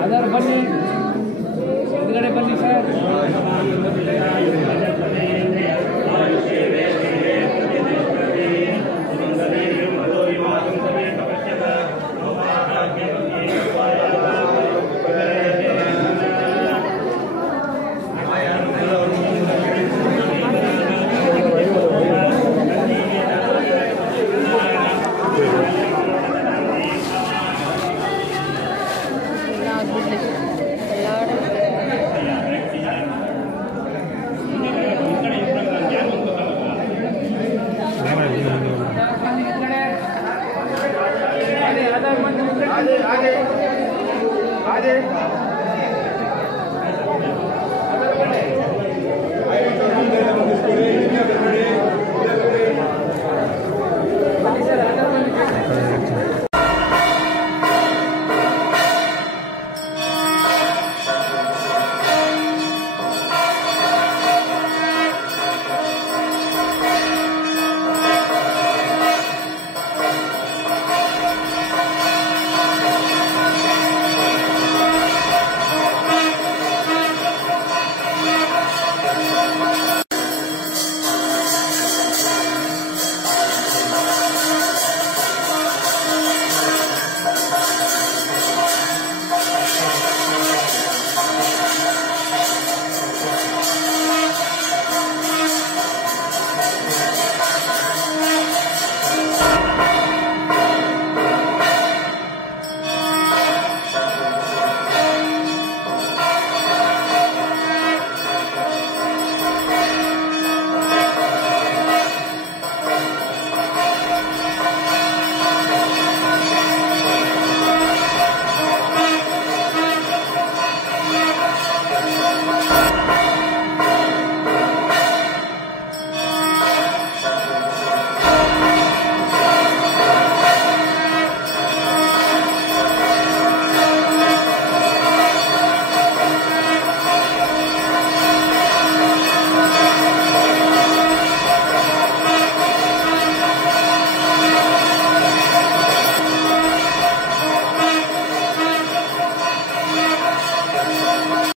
ಆಧಾರ್ ಬನ್ನಿ ಎದುರುಗಡೆ ಬನ್ನಿ ಸರ್ आजे